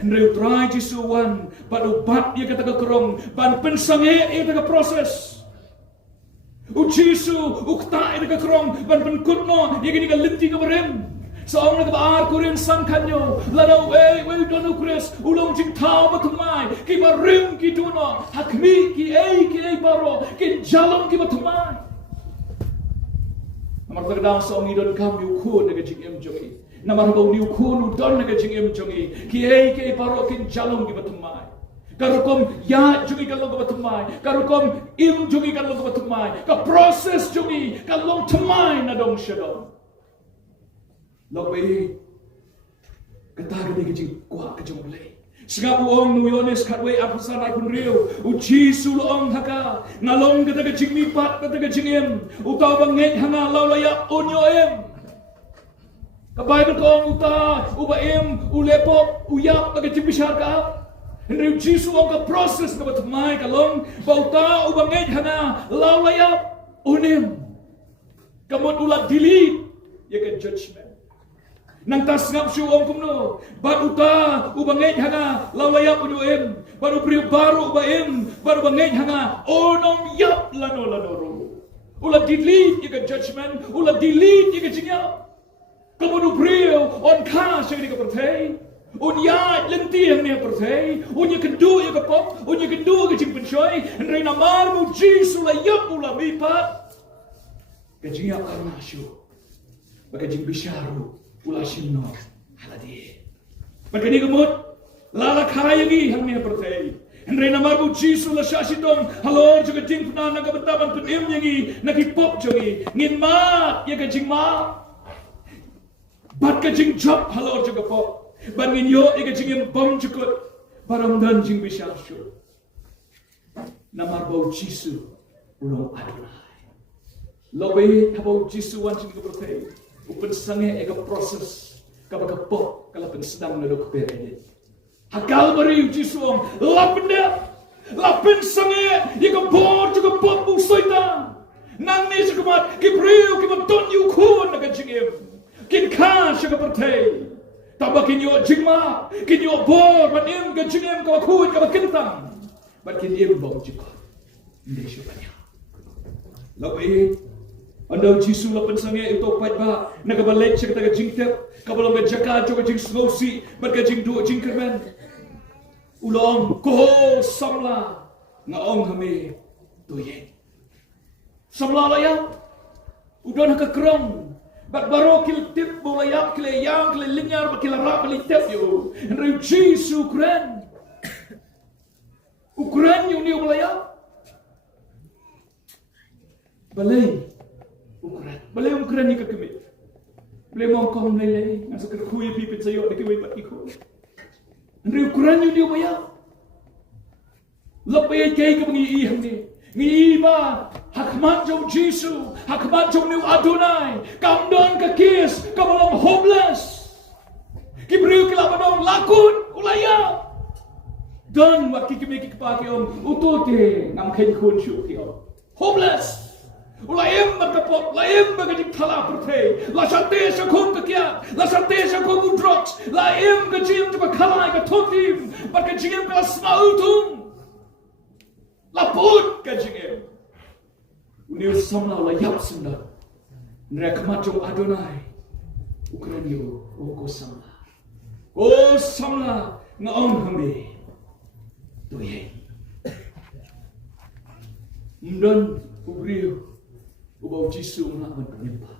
Henry try Jisuwan, but ubat dia kata kerong, ban pensange ia kata proses. Jisu ukta ia kata kerong, ban penkutno ia kini kalenti keberem. Seorang nak baar kurin san kanyo, lalu donu kuris ulong jing tau batumai, ki barim ki duno, hakmi ki baro, ki jalong ki batumai. Namar terkadang seorang idon kam yukun dengan jing em jongi, namar bau yukun udon dengan jing em jongi, ki baro ki jalong ki batumai. Karukom ya jungi kalong kabatumai, karukom im jungi kalong kabatumai, ka proses jungi kalong tumai na dong syadong. Lobe kata gede kecing kuat kecing boleh. Sengap uang nuyones katwe apusan ai pun rio, uji sulong haka ngalong kata kecing mipat kata kecing em, utau banget hanga lau layak onyo em. Kabai berkong uta uba em ulepop uyap kata kecing bishar ka. Henry Jisu ang ka-process na batumay kalong bauta ubangay hana lawlayap unim kamot ulat delete yakan judgment nang tasngap siya ang kumno baruta ubangay hana lawlayap unim baru priyo baru ubaim baru bangay hana onong yap lano ulat delete yakan judgment ulat delete yakan jingya kamot priyo on ka siya ni kapertay unya lenti yang ni percaya, unya kedua yang kapok, unya kedua kecing pencoy, henry namar muji sulayap ulah mipat, kecing yang karena syu, kecing bisharu ulah sino haladi, berkini kemud lala kaya ni yang ni percaya, henry namar muji sulah syasitong, halor juga kecing pernah nak betaban penim yangi, nak hipop jogi, ngin mat ya kecing mat, bat kecing job halor juga pop. Bangin yo ika jingin bom cukut barang dan jing bishar syu namar bau Jisu ulong Adonai lobe habau Jisu wan jing kebertay upen sange eka proses kabaka pok kalapan sedang nadok berede hakal bari Jisu om lapen sange eka bor juga pok busoita nang ni sekumat kibriu kibaton yukun naga jingim kin ka kebertay Tabak kinyo jingma, kinyo bor, banim ka jingem ka bakun ka bakintang. Bat kinyo bau jiko, hindi siya banyak. Labi, andaw Jisu lapan sange ito pat ba, nagabalik siya kata ka jingtep, kabalang ka jaka, ka jing snowsi, bat ka jing duo jing kermen. Ulong, koho, samla, ngaong kami, tuyen. Samla layang, udon ka kerong, Bat baro kil tip bolayap kile yang kile linyar bakil rap bali tip yo. Henry Jisu Ukraine yo ni bolayap. Balay Ukraine ni kakemit. Balay mo kong lele ngasa kerkuy pipit sayo de keway bat iko. Henry Ukraine yo ni bolayap. Lapay kay ka mangi ihang ni. Ngiba hakmat jong Jisu, hakmat jong ni Adonai, kamdon ka kis, kamalong hopeless. Kibriu kilabanong lakun, ulaya. Dan waki kimiki kipaki om, utote ngam kay kun syu kiyo. Hopeless. Ulayem magkapot, layem magadik tala pertay. La sante sa kun kakya, la sante sa kun udrox, layem gajim tuka kalay ka totim, bat gajim ka smautum. Laput kajingem. Uniu samla layap senda. Nrek macam Adonai. Ukrainio oko samla. Ko samla ngaon hambe. Tuye. Mdan ubriu ubau Jisu ngelawan penyembah.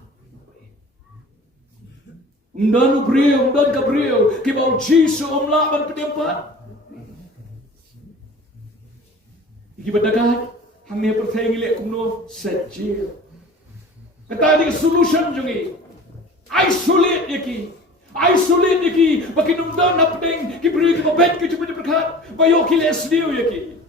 Mdan ubriu, mdan kabriu kibau Jisu ngelawan penyembah. Ibadagat hamne percaya ngile kumno sajil. Kata di solution jungi. Isolate yaki bakinumdan napdeng kibri ki babet ki cuma berkat bayo kile sdiu yaki.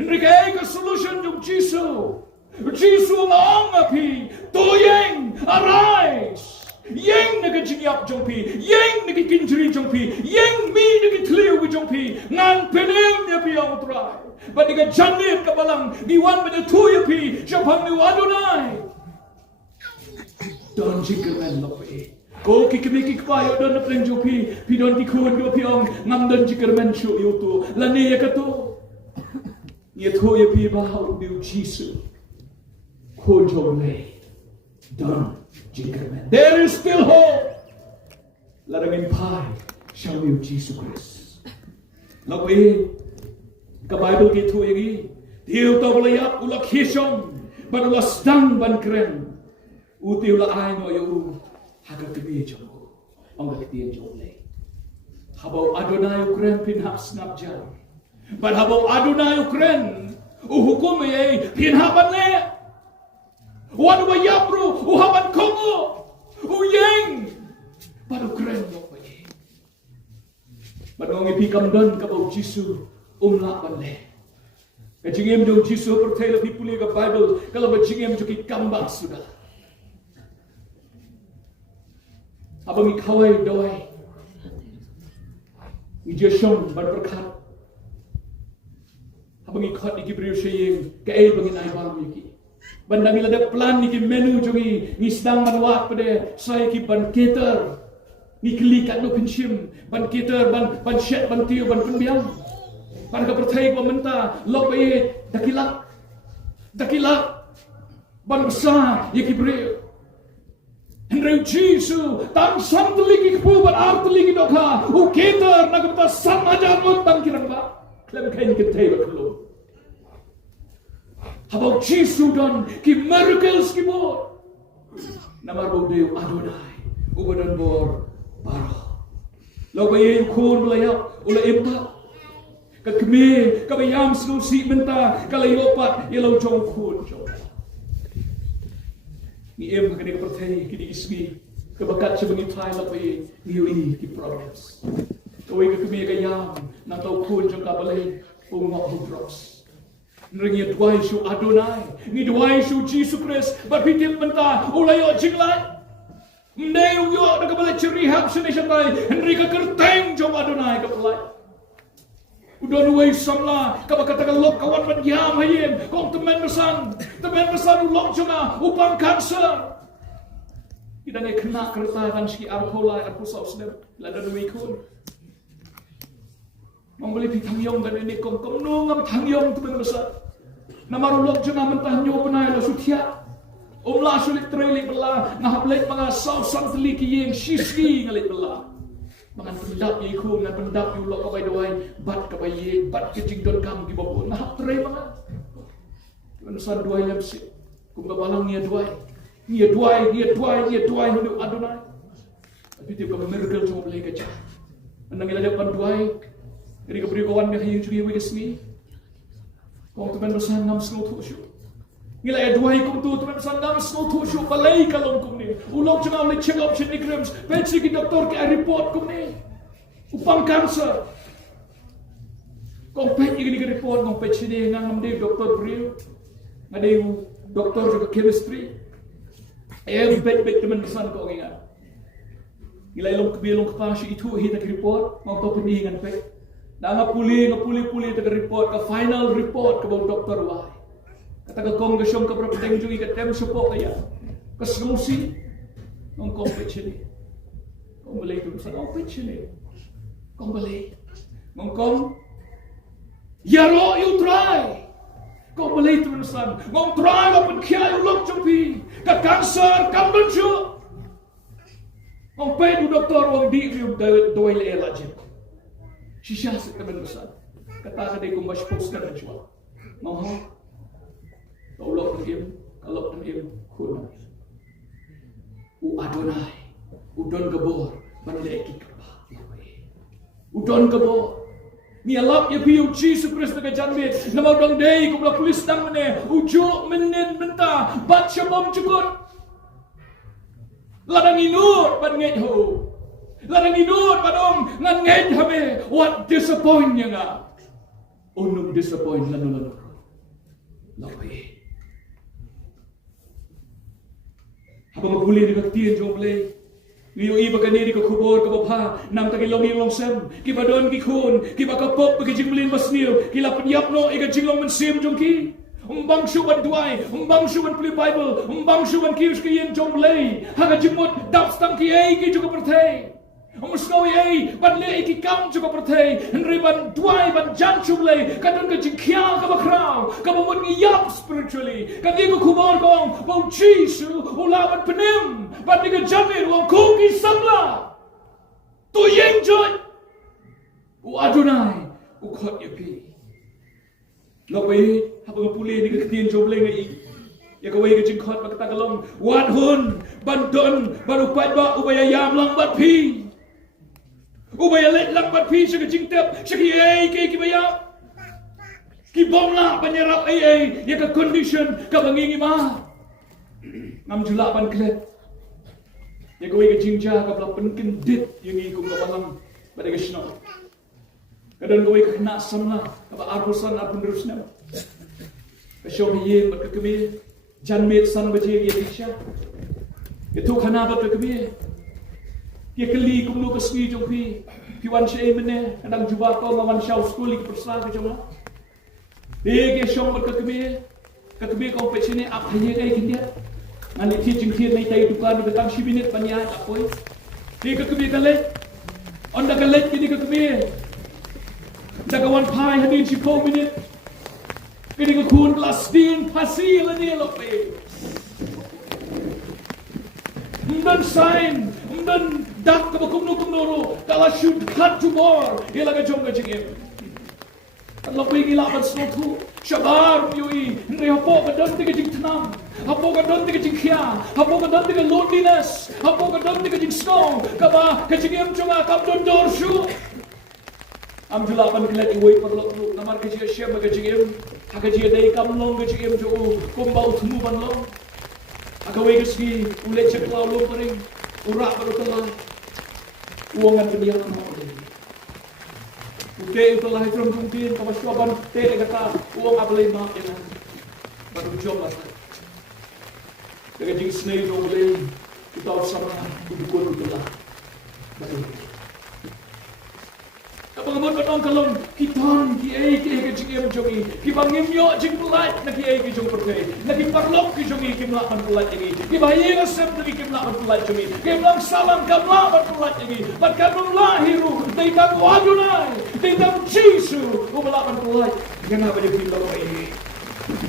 Henrike ka solution jung Jisu ngong api toyeng arise. Yang nagajingyap jongpi, yang nagikinjiri jongpi, yang mi nagitliw jongpi, ngan penem niya pi ang utray. But naga janit kabalang diwan ba tuya pi, siyapang ni Adonai. Don jingkermen lopi. Ko kikimiki kpayo don na pleng jongpi, pi don tikun do pi ang ngam don jingkermen syo yuto. Lani ya kato. Niya tuya pi bahaw diw Jisu. Ko jongme. Don. There is still hope. Larangin pai siang liu Jesus Christ. Lawi ka Bible gitu ini. Tiu tau layak ulak hisong ban ulak stang ban keren. Uti ulak ay no yu haga kebi jong. Ang gaktiyan jong le. Habau Adonai ukren pinhap snap jar. Ban habau Adonai ukren uhukum ye pinhapan le. Wan wa yapru uhaban kongo uyeng. Ban ukren mo pa ye. Ban ngongi pikam don kabau Jisu umla ban le. Kajingem dong Jisu pertela pipuli ka Bible kalau bajingem joki kambang sudah. Abang ikawai doai. Ijashon ban berkat. Abang ikhat iki beriu sheyeng kae bangin ai bang iki. Ban nangil ada plan iki menu jogi ni sedang manwat pada saya ki ban cater. Ni kelikat no pinchim ban cater ban shet ban tiu ban penbiang. Ban ka pertai ko menta lok bae dakilak ban besar iki beriu. Henry Jisu tan sam teligi kepu ban ar teligi dokha u cater nagapta sam ajar mot tang kirang ba. Klem kain kentai ba kelum. Habau Jisu don ki miracles ki bor. Namar bo deu Adonai. Ubadan bor baro. Lo baye khon belayak ula impa. Ka keme ka bayam snu si menta kala yopat yelo jong khon jong. Ni em ka ni ka perthai ki di ismi ka bakat sebengi thai lo baye ni ki problems. Kawai ka keme ka yam nang tau khon jong ka balai ungok hudros. Nringi duai su Adonai, ni duai su Jesus Christ, berpikir menta ulayo jinglai. Mneu yo da kabala cerihap sini santai, Henry ka kerteng jom Adonai ka pelai. Udah duai samla, ka bakata ka lok kawan ban yam hayem, kong temen besan ulok jona upang kanser. Kita ni kena kerta kan ski arholai arpusau sedem, lada duai kun. Membeli pitang yong dan ini kom nungam tang yong tu besar. Nama rolok jena mentah nyo penai la sutia. Omla sulit trailing bela ngahap lek mga saw sang teli ki yeng shiski ngalit bela. Mangan pendap ye ku ngan pendap yu lok kabai doai bat kabai ye bat kecing don kam ki bobo ngahap trei mangan. Tuan duai lem si. Kum balang nia duai hundu Adonai. Tapi tu ka miracle jom lek aja. Menangil ada pan duai. Jadi keberi kawan yang hayang curi wes ni, kau tu berusaha ngam slow thushu. Ngila ya dua ikut tu berusaha ngam slow thushu, balai kalau kum ni. Ulok cuma oleh check up sini krims, pensi ki doktor ke report kum ni, upang kanser. Kau pensi ni ke report, kau pensi ni ngam dia doktor beriu, ngade doktor juga chemistry. Pensi teman berusaha kau ingat. Ngila ilong kebilong kepasi itu hita ke report, mau tahu peningan pensi. Dah ngapuli tak report ke final report ke bawah doktor wai. Kata ke kong gesong ke berapa tengjui ke tem support kaya. Ke solusi ngong kong pecili. Kong boleh tu pasal kong pecili. Kong boleh. Ngong kong yaro you try. Kong boleh tu pasal ngong try open kia you look jumpi. Ke kanser kamben ju. Ngong pe du doktor wong di you doi le lajib. Shisha teman besar. Kata dia kumbas poster jual. Mau kalau tengim kun. Adonai, udon kebor, bandai kikapa. Udon kebor. Ni alap ya piu Jesus Kristus ke janbe. Nama udang day kumla tulis tang mene. Ujuk menen menta. Baca bom cukut. Ladang inur ban ngej ho. Larang idut padong ngan ngej habe what disappoint nya nga. Unum disappoint lanu. Lapai. Habang mapuli di kaktiyan jong play. Niyo iba ka niri ka kubor ka bapha nam takilong yung sem. Kiba don ki kun, kiba ka pop bagi jingmulin mas niyo. Kila penyap no iga jinglong man sim jong ki. Umbang syuban duai, umbang syuban puli Bible, umbang syuban kius ki yen jong play. Haga jimut dap stang ki ay ki juga pertay. Umusnawi ay ban le iki kam juga pertay. Henry ban duai ban jan chublay. Kadon ka jingkya ka bakraw. Ka bumut ngiyap spiritually. Ka di ko kubor kong bau Jisu ulaban penim. Ban di ka jamir wang kuki samla. Tu yang joy. Adonai. Khot ya pi. Lokai apa ngapulih ni ketien jobleng ngai. Ya kawai ke jingkhot ba kata kalong wan hun bandon baru pai ba ubaya yam lang bat pi. Ubaya let lang bat pi sa jingtep sa ki ai ki baya. Ki bom la banyarap ai ya ka condition ka bangingi ma. Ngam jula ban klet. Ya kawai ke jingja ka bla penkin dit yang i kum balang pada ke sno. Kadang kawai ke kena samla ka ba arusan apun terusna. Ka shomi yeng bat ka kemi Janmet san baje ye disha. Itu khana ba kemi. Ye keli kumlu kasni jongpi. Piwan shei mene kadang juba ko mawan shau school ki persla ke joma. Ye ke shom ba kemi. Kami ko pechine ap haye kai kindia. Ngani thi jingthien nei tai dukan ni betang shibinit panya apoi. Ye kami kale. Onda kale kini kami. Dagawan pai hadin 10 minit. Kini ko kun plastin pasil ni lope. Dan sign, dan dak ke kumno kumnoro, kala shoot cut to bor, ila ka jong ka jingem. Lope gila ban slotu, shabar yui, ne hapo ka don tiga jing tanam, hapo ka don tiga jing khia, hapo ka don tiga loneliness, hapo ka don tiga jing snow, kaba ka jingem chunga kam don dor shu. Am jula ban klet iwei perlok lu, namar ka jia shia ba ka jingem. Haka jia dai kam long ke jiem jo kumbau thumu ban long. Haka wei keski ule cek lau lo pering urak baru telah uangan pendiam no. Uke telah itron mungkin kawas ban te kata uang abalai mak ya. Baru jom lah. Dengan jing snei jo boleh kita sama dukun telah. Baru Kapag katong kalong kiton ki ay ki jingem jogi ki bangim yo jing pulat na ki ay ki jong perkay na ki parlok ki jogi ki mlapan pulat ini ki bayi resep na ki mlapan pulat jogi ki mlang salam ka mlapan pulat ini bat ka lahiru dai ka Adonai dai ka Jesu o mlapan pulat ngana ba di lo ini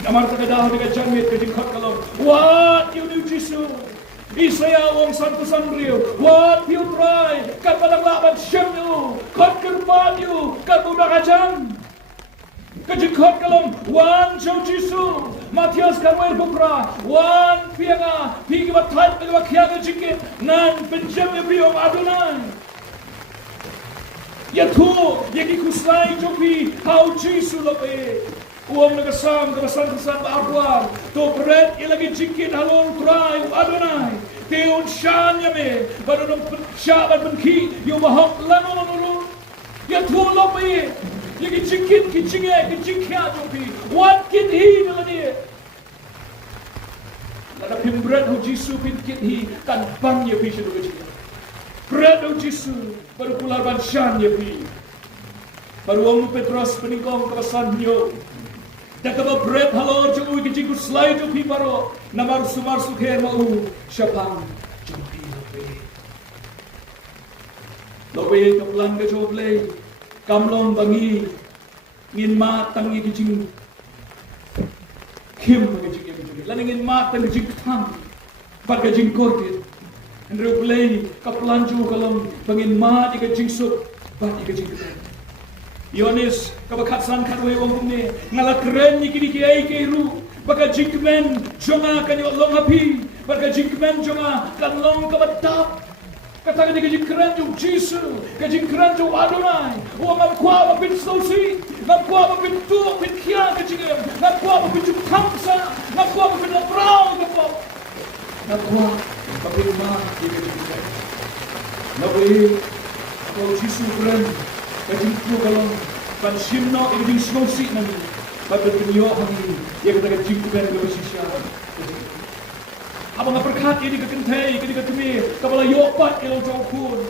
amar ta dah ga janmet ka jing khat kalong what you do Jesus Isaya wong santo sanrio what you try kat padang laban syamyu kat kerpanyu kat budak ajang kejikot kalong wan jong jisu Matias Karwel Bukra wan pianga pigi batat pigi kiaga jikit nan penjamnya biong Adonai ya tu yaki kuslai jopi how jisu lope uang nagasam kesan ba'arwar to bread ilagi jikit halong try Adonai teon shan yame baru dong syabat benki yo bahok lano ya tu lope yaki jikit kicingnya kicingnya jopi what kit he nalani lada pim bread ho jisu pin kit he kan bang ye pisho do jikit bread ho jisu baru pular ban shan ye pi baru uang Petros peningkong kesan nyo Dakaba bread halo juu ki jigu slide jo pi paro namar sumar sukhe mau syapang jo pi lobe kaplan ke joble kamlong bangi ngin ma tangi ki jing kim ke jing ke lan ngin ma tang jing thang par ke jing kortit ndro play kaplan ju kalong bangin ma ke jing sup ba ke jing Yonis kabakatsan katwe wong ne ngala keren ni kini kiai keiru baka jingmen jonga kanyo long hapi baka jingmen jonga kan long kabatap kata ni keren jo jisu ka keren jo Adonai o ngam kwa ba pin sosi ngam kwa ba pin tu pin kia ka jingem ngam kwa ba pin ju kamsa ngam kwa ba pin labrao ka po ngam kwa ba pin ma ki ka jingem nabi ko jisu keren Kajing tu kalau pan simno ini jing snosi nami pada dunia hari ya kita kajing tu kan bersisya apa ngaperkat ini kekentai ketika kami kapala yopat kalau jauhpun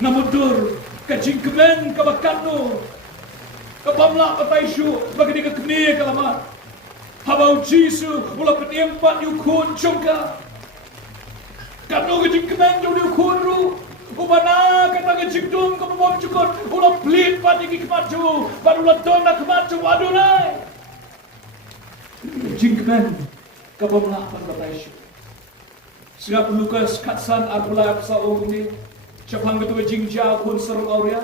namudur kajing kemen kabakano kapamla pataisu bagi dia kekni kalamat habau jisu ulah penempat yukun jongka kanu kajing kemen jauh yukun ru Umana kata kejikdung kemampuan cukup ulah pelit pati kemaju baru ulah dona kemaju Adonai jingkman kapamla pan bataisu siap Lukas katsan arpula sa ongni Chapang ketua jingja kun serung auria.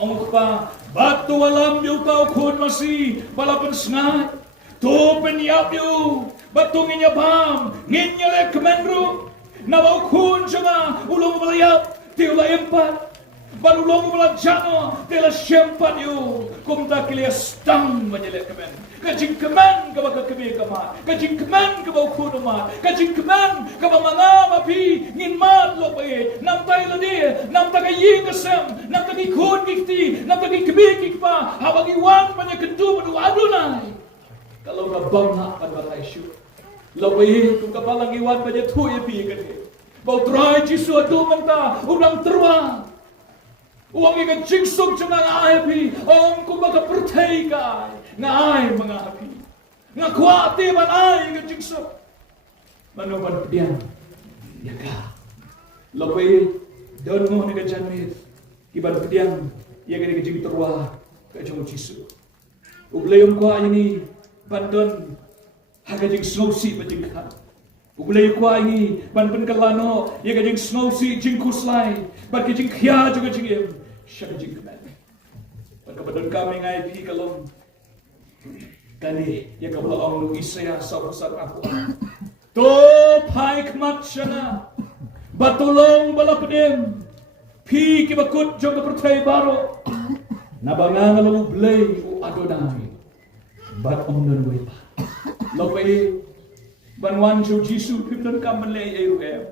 Ong pa batu alam yu kau kun masih balapan sengai. Tu penyap yu batu nginyapam nginyale kemenru. Nawau kun cuma ulung melayap tiula empat. Balulong mula jano tela syempat yu kumta kilia stang menjelek kemen. Kajing kemen ke baka kebi kama. Kajing kemen ke bau kunuma. Kajing kemen ke bau mangam api ngin mat lo pe. Nam tai la dia, nam ta kayi kesem, nam ta ki kun kikti, nam ta ki kebi kikpa. Habagi wan banyak kentu badu adunai. Kalau ka bangna kan balai syu. Lo pe ku ka balangi wan banyak tu ye pi kan. Bau trai jisu adu manta ulang terwa. Uang ikan jingsuk cuma ngai pi, om ku baka pertai kai, ngai mengapi, ngakuati man ai ikan jingsuk, manoban pediam, ya ka, lopai don mo ni kajanmit, kiban pediam, ya ka ni kajing terwa, kajong jisu, ublayom ko ini, bandon, hakajing snowsi bajingkan. Ublay ko ini ban kalano ya kajing snowsi jingkuslai ban kajing khia juga jingem syaka jing kemen ban kabadon kami ngai pi kalom kani ya kabla ong lu isaya sabusar aku to pai kmat shana batulong balapdem pi ki bakut jong pertai baro nabanga ngalu ublay u adonai bat om don wepa lopai Banwan jo Jisu pimdan kambalay ay ruem.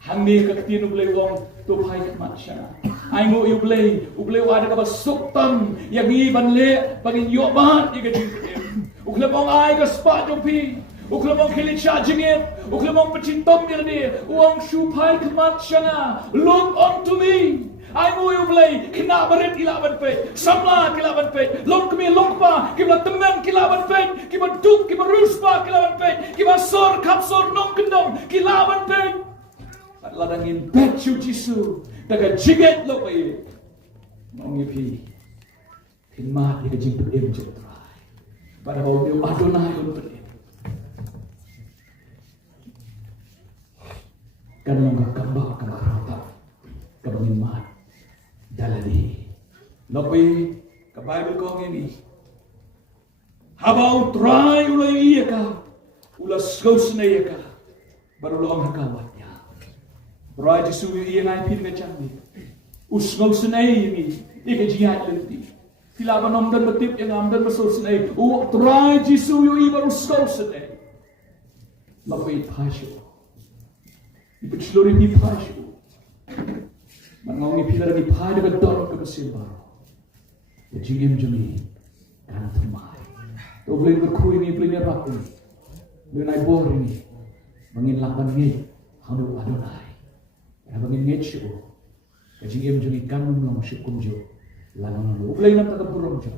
Hangni kaktin ublay wong to pai kmat siya. Ay mo ublay wada ka ba suktam yang iban le pagin yoban iga jingim. Uklamong ay ka spot yung pi. Uklamong kilit siya jingim. Uklamong pacintom niya ni. Uang shu pai kmat siya na. Look unto me. Ay mo ublay kinabarit ilaban pe. Samla kilaban pe. Long kami long pa. Kibla temen kilaban pe. Kiba duk kiba ruspa kilaban pe. Kiba sor kapsor nong kendong kilaban pe. At ladangin betyu Jisu. Daga jiget lo pa i. Mong ipi. Kinmat ika jing pedim jotray. Pada bau niyo Adonai un pedim. Kanong kakambak kamarata. Kabangin mat. Daladi. Lopi ka Bible ko ngini. Habau try ulay iya ka. Ulas gos na iya ka. Baru lo ang hakawatnya. Try Jisu iya ngay pin nga changi. Usgos na iya ni. Ika jiyat lenti. Silaban omdan matip yang amdan masos na iya. Try Jisu iya baru usgos na iya. Lopi pasyo. Ipatslori ni pasyo. Mangongi pilar di pada kedor ke mesin baru. Jingim jumi kan termai. To boleh berkui ni boleh rapi. Boleh naik bor ini. Mangin lapan ni handu Adonai. Ya mangin ngechu. Jingim jumi kan menong syukum jo. Lanang boleh nak tak burung jo.